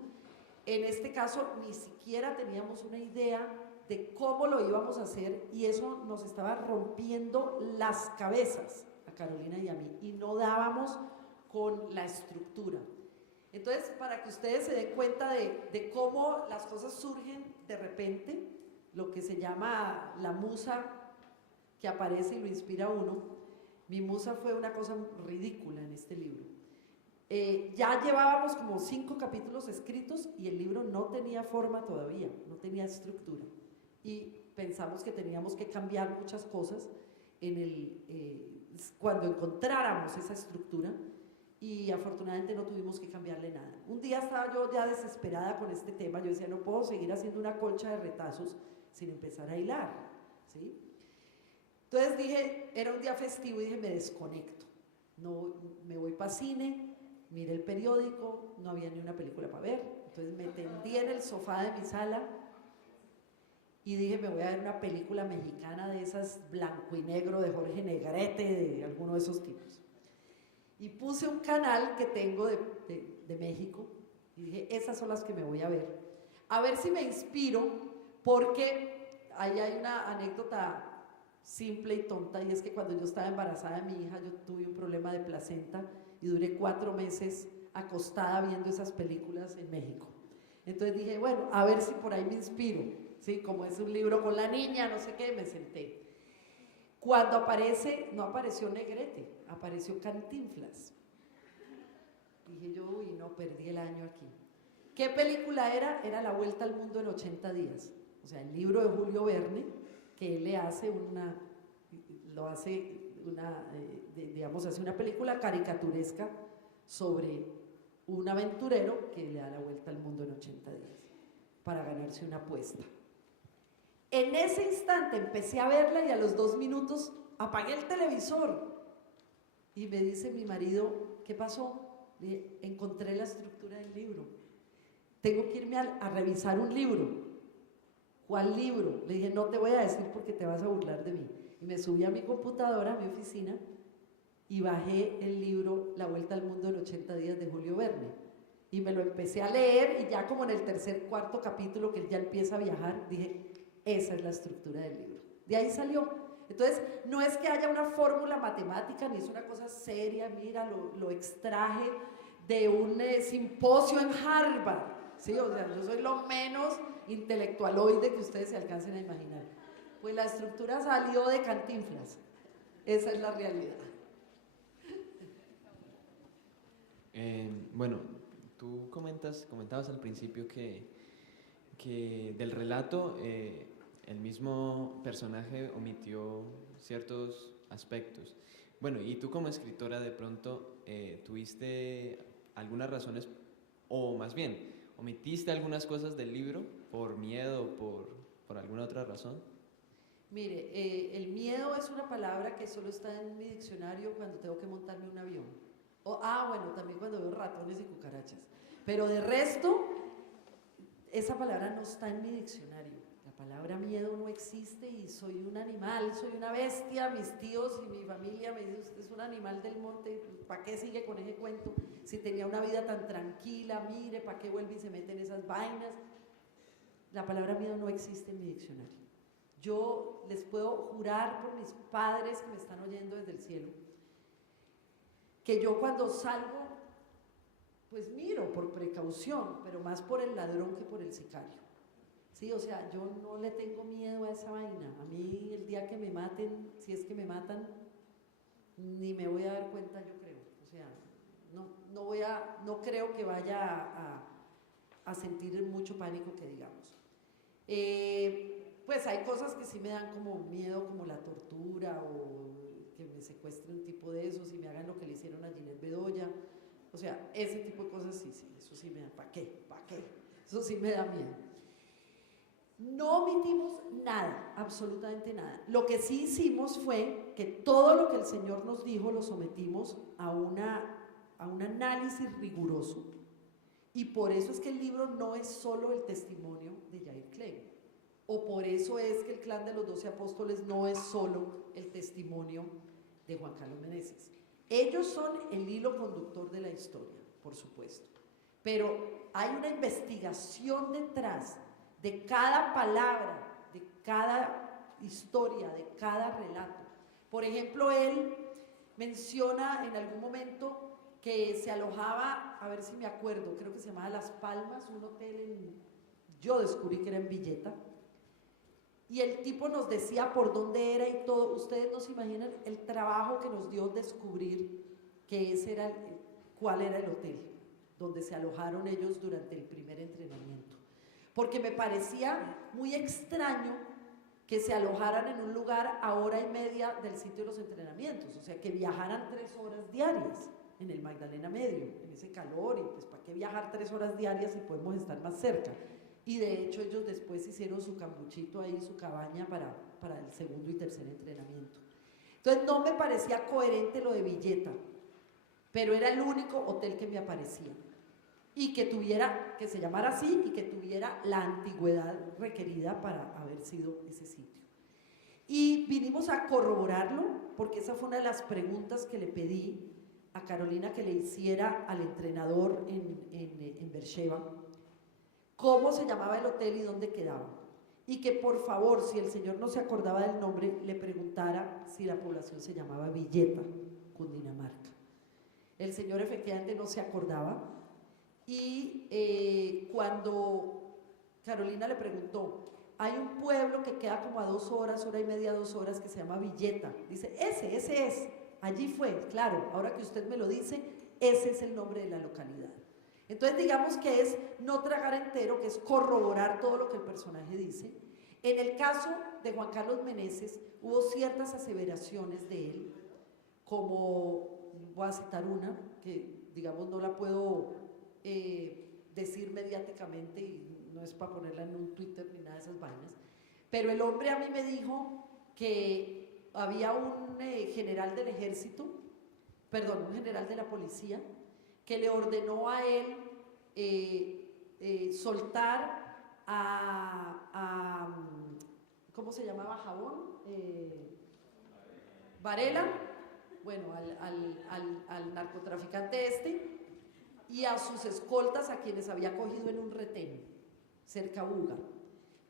En este caso ni siquiera teníamos una idea de cómo lo íbamos a hacer, y eso nos estaba rompiendo las cabezas a Carolina y a mí, y no dábamos con la estructura. Entonces, para que ustedes se den cuenta de cómo las cosas surgen de repente, lo que se llama la musa que aparece y lo inspira a uno, mi musa fue una cosa ridícula en este libro. Ya llevábamos como 5 capítulos escritos y el libro no tenía forma todavía, no tenía estructura. y pensamos que teníamos que cambiar muchas cosas cuando encontráramos esa estructura, y afortunadamente no tuvimos que cambiarle nada. Un día estaba yo ya desesperada con este tema, yo decía, no puedo seguir haciendo una colcha de retazos sin empezar a hilar, ¿sí? Entonces dije, era un día festivo y dije, me desconecto, no, me voy para cine, miré el periódico, no había ni una película para ver, entonces me tendí en el sofá de mi sala y dije, me voy a ver una película mexicana de esas blanco y negro, de Jorge Negrete, de alguno de esos tipos. Y puse un canal que tengo de México y dije, esas son las que me voy a ver si me inspiro, porque ahí hay una anécdota simple y tonta, y es que cuando yo estaba embarazada de mi hija, yo tuve un problema de placenta y duré 4 meses acostada viendo esas películas en México. Entonces dije, bueno, a ver si por ahí me inspiro, ¿sí? Como es un libro con la niña, no sé qué, me senté. Cuando aparece, no apareció Negrete, apareció Cantinflas. Dije yo, uy, no, perdí el año aquí. ¿Qué película era? Era La Vuelta al Mundo en 80 días. O sea, el libro de Julio Verne, que él le hace hace una película caricaturesca sobre un aventurero que le da la vuelta al mundo en 80 días para ganarse una apuesta. En ese instante empecé a verla y a los 2 minutos apagué el televisor y me dice mi marido, ¿qué pasó? Le dije, encontré la estructura del libro, tengo que irme a revisar un libro. ¿Cuál libro? Le dije, no te voy a decir porque te vas a burlar de mí. Y me subí a mi computadora, a mi oficina, y bajé el libro La Vuelta al Mundo en 80 días de Julio Verne. Y me lo empecé a leer, y ya como en el 3.º, 4.º capítulo, que él ya empieza a viajar, dije, esa es la estructura del libro. De ahí salió. Entonces, no es que haya una fórmula matemática, ni es una cosa seria, mira, lo extraje de un simposio en Harvard, ¿sí? O sea, yo soy lo menos intelectualoide que ustedes se alcancen a imaginar. Pues la estructura salió de Cantinflas. Esa es la realidad. Bueno, tú comentabas al principio que del relato el mismo personaje omitió ciertos aspectos. Bueno, y tú como escritora de pronto tuviste algunas razones, o más bien, ¿omitiste algunas cosas del libro por miedo o por alguna otra razón? Mire, el miedo es una palabra que solo está en mi diccionario cuando tengo que montarme un avión. Bueno, también cuando veo ratones y cucarachas. Pero de resto, esa palabra no está en mi diccionario. La palabra miedo no existe y soy un animal, soy una bestia. Mis tíos y mi familia me dicen, usted es un animal del monte, ¿para qué sigue con ese cuento? Si tenía una vida tan tranquila, mire, ¿para qué vuelve y se mete en esas vainas? La palabra miedo no existe en mi diccionario. Yo les puedo jurar por mis padres que me están oyendo desde el cielo, que yo cuando salgo, pues miro por precaución, pero más por el ladrón que por el sicario. Sí, o sea, yo no le tengo miedo a esa vaina. A mí el día que me maten, si es que me matan, ni me voy a dar cuenta, yo creo. O sea, no creo que vaya a sentir mucho pánico, que digamos. Pues hay cosas que sí me dan como miedo, como la tortura o que me secuestren un tipo de esos y me hagan lo que le hicieron a Ginette Bedoya. O sea, ese tipo de cosas sí, eso sí me da, ¿para qué? Eso sí me da miedo. No omitimos nada, absolutamente nada. Lo que sí hicimos fue que todo lo que el Señor nos dijo lo sometimos a un análisis riguroso. Y por eso es que el libro no es solo el testimonio de Jair Klein. O por eso es que el clan de los 12 apóstoles no es solo el testimonio de Juan Carlos Meneses. Ellos son el hilo conductor de la historia, por supuesto. Pero hay una investigación detrás de cada palabra, de cada historia, de cada relato. Por ejemplo, él menciona en algún momento que se alojaba, a ver si me acuerdo, creo que se llamaba Las Palmas, un hotel yo descubrí que era en Villeta, y el tipo nos decía por dónde era y todo. Ustedes no se imaginan el trabajo que nos dio descubrir que cuál era el hotel donde se alojaron ellos durante el primer entrenamiento. Porque me parecía muy extraño que se alojaran en un lugar a hora y media del sitio de los entrenamientos, o sea, que viajaran 3 horas diarias en el Magdalena Medio, en ese calor, y pues ¿para qué viajar 3 horas diarias si podemos estar más cerca? Y de hecho ellos después hicieron su cambuchito ahí, su cabaña para el segundo y tercer entrenamiento. Entonces no me parecía coherente lo de Villeta, pero era el único hotel que me aparecía y que tuviera, que se llamara así y que tuviera la antigüedad requerida para haber sido ese sitio. Y vinimos a corroborarlo, porque esa fue una de las preguntas que le pedí a Carolina que le hiciera al entrenador en Beersheba, cómo se llamaba el hotel y dónde quedaba. Y que por favor, si el señor no se acordaba del nombre, le preguntara si la población se llamaba Villeta, Cundinamarca. El señor efectivamente no se acordaba, y cuando Carolina le preguntó, hay un pueblo que queda como a 2 horas, hora y media, 2 horas, que se llama Villeta. Dice, ese es, allí fue, claro, ahora que usted me lo dice, ese es el nombre de la localidad. Entonces digamos que es no tragar entero, que es corroborar todo lo que el personaje dice. En el caso de Juan Carlos Meneses hubo ciertas aseveraciones de él, como voy a citar una, que digamos no la puedo decir mediáticamente y no es para ponerla en un Twitter ni nada de esas vainas, pero el hombre a mí me dijo que había un general del ejército, perdón, un general de la policía, que le ordenó a él soltar a ¿cómo se llamaba? Jabón, Varela, bueno, al narcotraficante este, y a sus escoltas, a quienes había cogido en un retén cerca a Buga,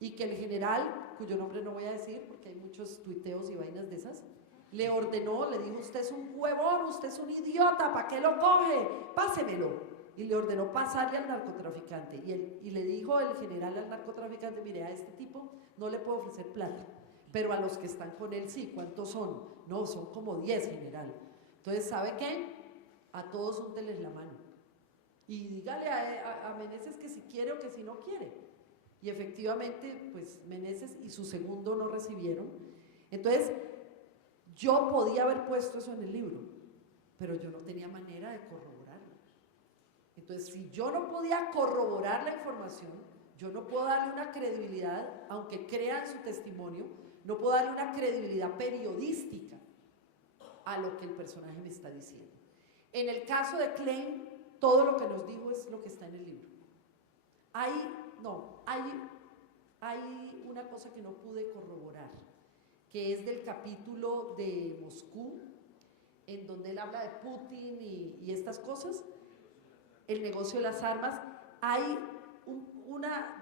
y que el general, cuyo nombre no voy a decir porque hay muchos tuiteos y vainas de esas, le ordenó, le dijo, usted es un huevón, usted es un idiota, ¿para qué lo coge? Pásemelo. Y le ordenó pasarle al narcotraficante. Y le dijo el general al narcotraficante, mire, a este tipo no le puedo ofrecer plata, pero a los que están con él sí, ¿cuántos son? No, son como 10, general. Entonces, ¿sabe qué? A todos únteles la mano. Y dígale a Meneses que si quiere o que si no quiere. Y efectivamente, pues Meneses y su segundo no recibieron. Entonces, yo podía haber puesto eso en el libro, pero yo no tenía manera de corroborarlo. Entonces, si yo no podía corroborar la información, yo no puedo darle una credibilidad, aunque crea en su testimonio, no puedo darle una credibilidad periodística a lo que el personaje me está diciendo. En el caso de Klein, todo lo que nos dijo es lo que está en el libro. Hay una cosa que no pude corroborar, que es del capítulo de Moscú, en donde él habla de Putin y estas cosas, el negocio de las armas. Hay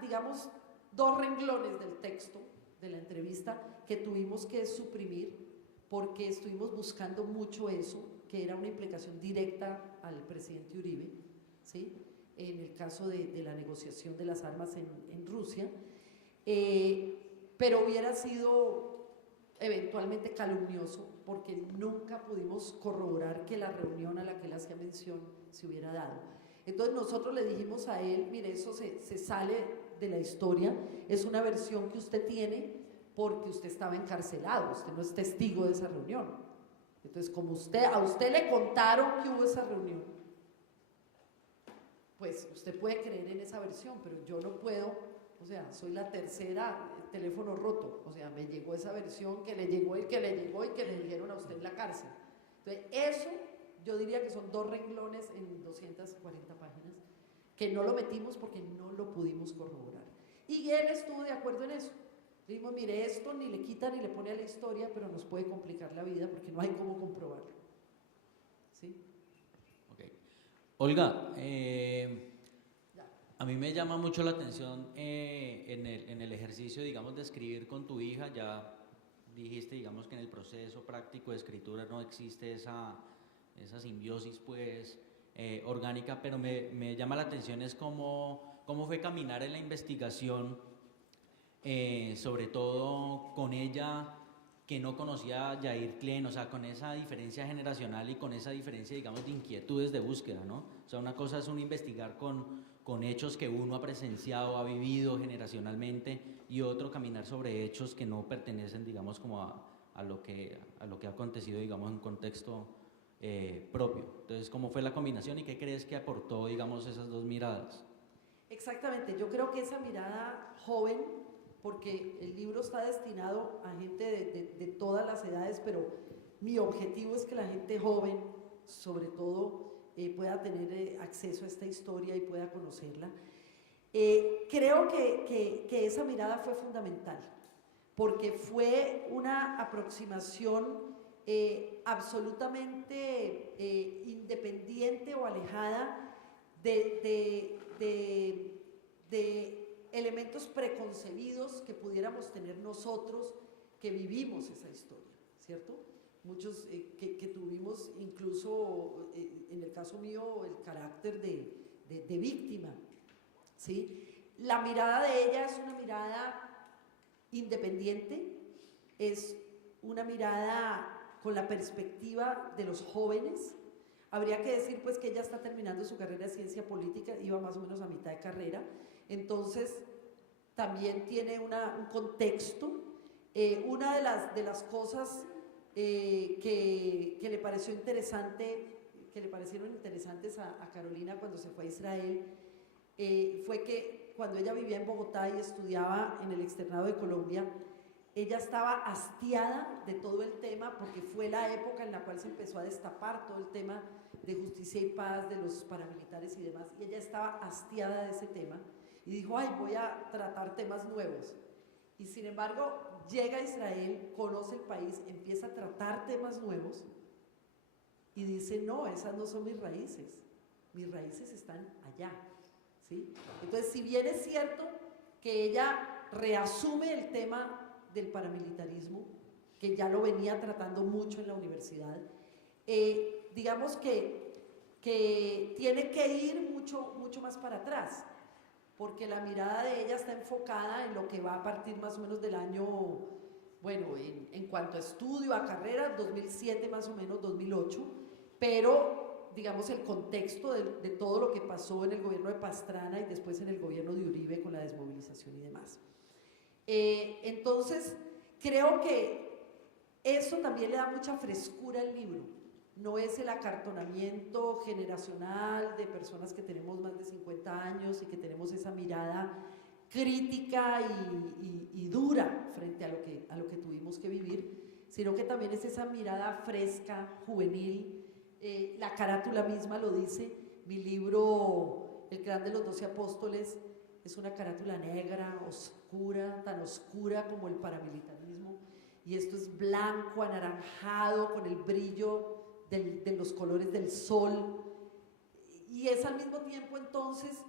digamos, 2 renglones del texto de la entrevista que tuvimos que suprimir porque estuvimos buscando mucho eso, que era una implicación directa al presidente Uribe, ¿sí? En el caso de la negociación de las armas en Rusia, pero hubiera sido eventualmente calumnioso porque nunca pudimos corroborar que la reunión a la que él hacía mención se hubiera dado. Entonces nosotros le dijimos a él, mire, eso se sale de la historia, es una versión que usted tiene porque usted estaba encarcelado, usted no es testigo de esa reunión. Entonces, como a usted le contaron que hubo esa reunión, pues usted puede creer en esa versión, pero yo no puedo, o sea, soy la tercera, teléfono roto, o sea, me llegó esa versión que le llegó y que le llegó y que le dijeron a usted en la cárcel. Entonces, eso yo diría que son 2 renglones en 240 páginas, que no lo metimos porque no lo pudimos corroborar. Y él estuvo de acuerdo en eso. Dijimos, mire, esto ni le quita ni le pone a la historia, pero nos puede complicar la vida porque no hay cómo comprobarlo. ¿Sí? Okay. Olga, a mí me llama mucho la atención en el ejercicio, digamos, de escribir con tu hija. Ya dijiste, digamos, que en el proceso práctico de escritura no existe esa simbiosis, pues, orgánica, pero me llama la atención es cómo fue caminar en la investigación, sobre todo con ella que no conocía a Yair Klein, o sea, con esa diferencia generacional y con esa diferencia, digamos, de inquietudes de búsqueda, ¿no? O sea, una cosa es investigar con con hechos que uno ha presenciado, ha vivido generacionalmente, y otro caminar sobre hechos que no pertenecen, digamos, como a lo que ha acontecido, digamos, en un contexto propio. Entonces, ¿cómo fue la combinación y qué crees que aportó, digamos, esas dos miradas? Exactamente, yo creo que esa mirada joven, porque el libro está destinado a gente de todas las edades, pero mi objetivo es que la gente joven, sobre todo, pueda tener acceso a esta historia y pueda conocerla. Creo que esa mirada fue fundamental, porque fue una aproximación absolutamente independiente o alejada de elementos preconcebidos que pudiéramos tener nosotros que vivimos esa historia, ¿cierto? Muchos que tuvimos incluso, en el caso mío, el carácter de víctima, ¿sí? La mirada de ella es una mirada independiente, es una mirada con la perspectiva de los jóvenes. Habría que decir pues que ella está terminando su carrera de ciencia política, iba más o menos a mitad de carrera, entonces también tiene un contexto. Una de las cosas que le pareció interesante, que le parecieron interesantes a Carolina cuando se fue a Israel, fue que cuando ella vivía en Bogotá y estudiaba en el externado de Colombia, ella estaba hastiada de todo el tema, porque fue la época en la cual se empezó a destapar todo el tema de justicia y paz, de los paramilitares y demás, y ella estaba hastiada de ese tema, y dijo, ay, voy a tratar temas nuevos. Y sin embargo, llega a Israel, conoce el país, empieza a tratar temas nuevos, y dice, no, esas no son mis raíces están allá, ¿sí? Entonces, si bien es cierto que ella reasume el tema del paramilitarismo, que ya lo venía tratando mucho en la universidad, digamos que tiene que ir mucho más para atrás, porque la mirada de ella está enfocada en lo que va a partir más o menos del año, bueno, en cuanto a estudio, a carrera, 2007 más o menos, 2008, pero digamos el contexto de todo lo que pasó en el gobierno de Pastrana y después en el gobierno de Uribe con la desmovilización y demás. Entonces, creo que eso también le da mucha frescura al libro. No es el acartonamiento generacional de personas que tenemos más de 50 años y que tenemos esa mirada crítica y dura frente a lo que tuvimos que vivir, sino que también es esa mirada fresca, juvenil. La carátula misma lo dice. Mi libro, El Clan de los 12 Apóstoles, es una carátula negra, oscura, tan oscura como el paramilitarismo, y esto es blanco, anaranjado, con el brillo de los colores del sol, y es al mismo tiempo entonces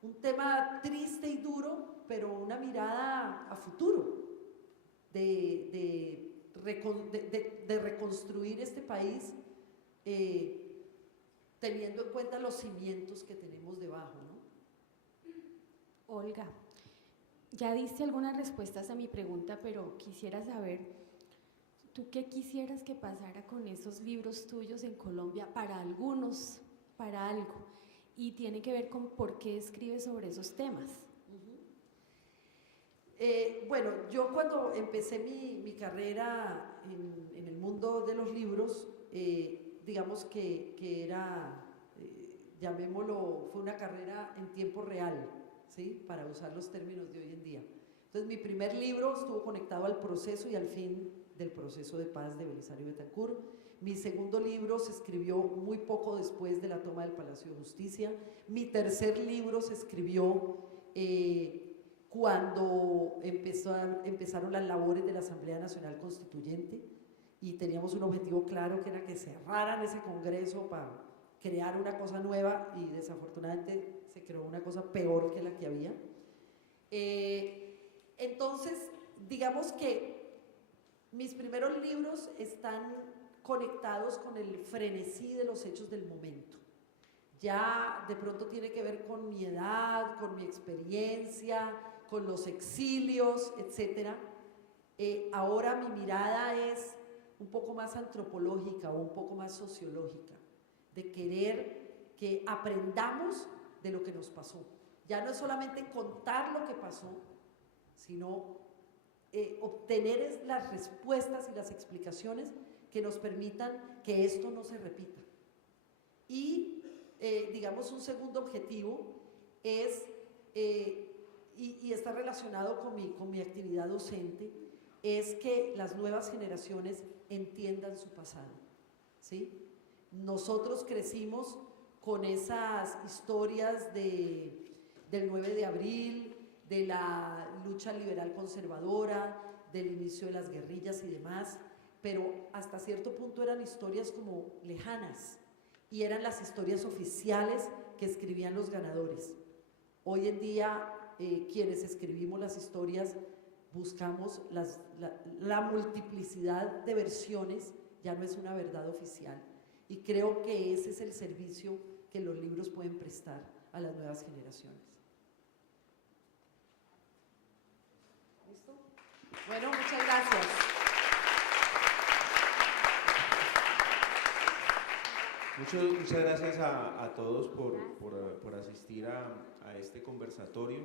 un tema triste y duro, pero una mirada a futuro, de reconstruir este país, teniendo en cuenta los cimientos que tenemos debajo, ¿no? Olga, ya diste algunas respuestas a mi pregunta, pero quisiera saber, ¿tú qué quisieras que pasara con esos libros tuyos en Colombia para algunos, para algo? Y tiene que ver con por qué escribes sobre esos temas. Bueno, yo cuando empecé mi carrera en el mundo de los libros, digamos que era, llamémoslo, fue una carrera en tiempo real, ¿sí? Para usar los términos de hoy en día. Entonces, mi primer libro estuvo conectado al proceso y al fin del proceso de paz de Belisario Betancur. Mi segundo libro se escribió muy poco después de la toma del Palacio de Justicia. Mi tercer libro se escribió cuando empezaron las labores de la Asamblea Nacional Constituyente, y teníamos un objetivo claro, que era que cerraran ese Congreso para crear una cosa nueva, y desafortunadamente se creó una cosa peor que la que había. Entonces, digamos que mis primeros libros están conectados con el frenesí de los hechos del momento. Ya de pronto tiene que ver con mi edad, con mi experiencia, con los exilios, etc. Ahora mi mirada es un poco más antropológica o un poco más sociológica, de querer que aprendamos de lo que nos pasó. Ya no es solamente contar lo que pasó, sino obtener las respuestas y las explicaciones que nos permitan que esto no se repita. Y, digamos, un segundo objetivo es, y está relacionado con mi actividad docente, es que las nuevas generaciones entiendan su pasado, ¿sí? Nosotros crecimos con esas historias del 9 de abril, de la lucha liberal conservadora, del inicio de las guerrillas y demás, pero hasta cierto punto eran historias como lejanas y eran las historias oficiales que escribían los ganadores. Hoy en día, quienes escribimos las historias buscamos la multiplicidad de versiones, ya no es una verdad oficial. Y creo que ese es el servicio que los libros pueden prestar a las nuevas generaciones. ¿Listo? Bueno, muchas gracias. Muchas gracias a todos por asistir a este conversatorio.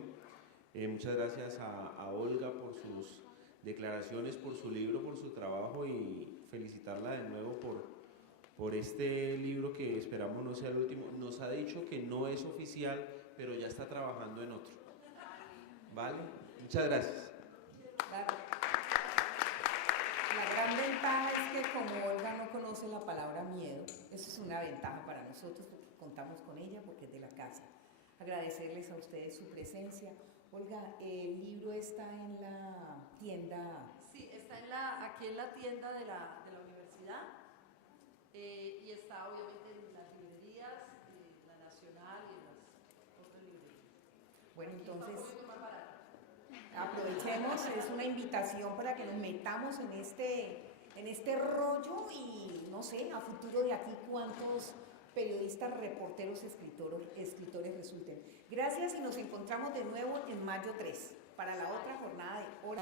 Muchas gracias a Olga por sus declaraciones, por su libro, por su trabajo y felicitarla de nuevo por este libro que esperamos no sea el último. Nos ha dicho que no es oficial, pero ya está trabajando en otro. ¿Vale? Muchas gracias. Claro. La gran ventaja es que como Olga no conoce la palabra miedo, eso es una ventaja para nosotros porque contamos con ella porque es de la casa. Agradecerles a ustedes su presencia. Olga, el libro está en la tienda. Sí, está aquí en la tienda de la universidad y está obviamente en las librerías, la Nacional y en las otras librerías. Bueno, Aquí entonces está un poquito más barato. aprovechemos, es una invitación para que nos metamos en este rollo y no sé, a futuro de aquí cuántos periodistas, reporteros, escritores resulten. Gracias y nos encontramos de nuevo en mayo 3 para la otra jornada de hora.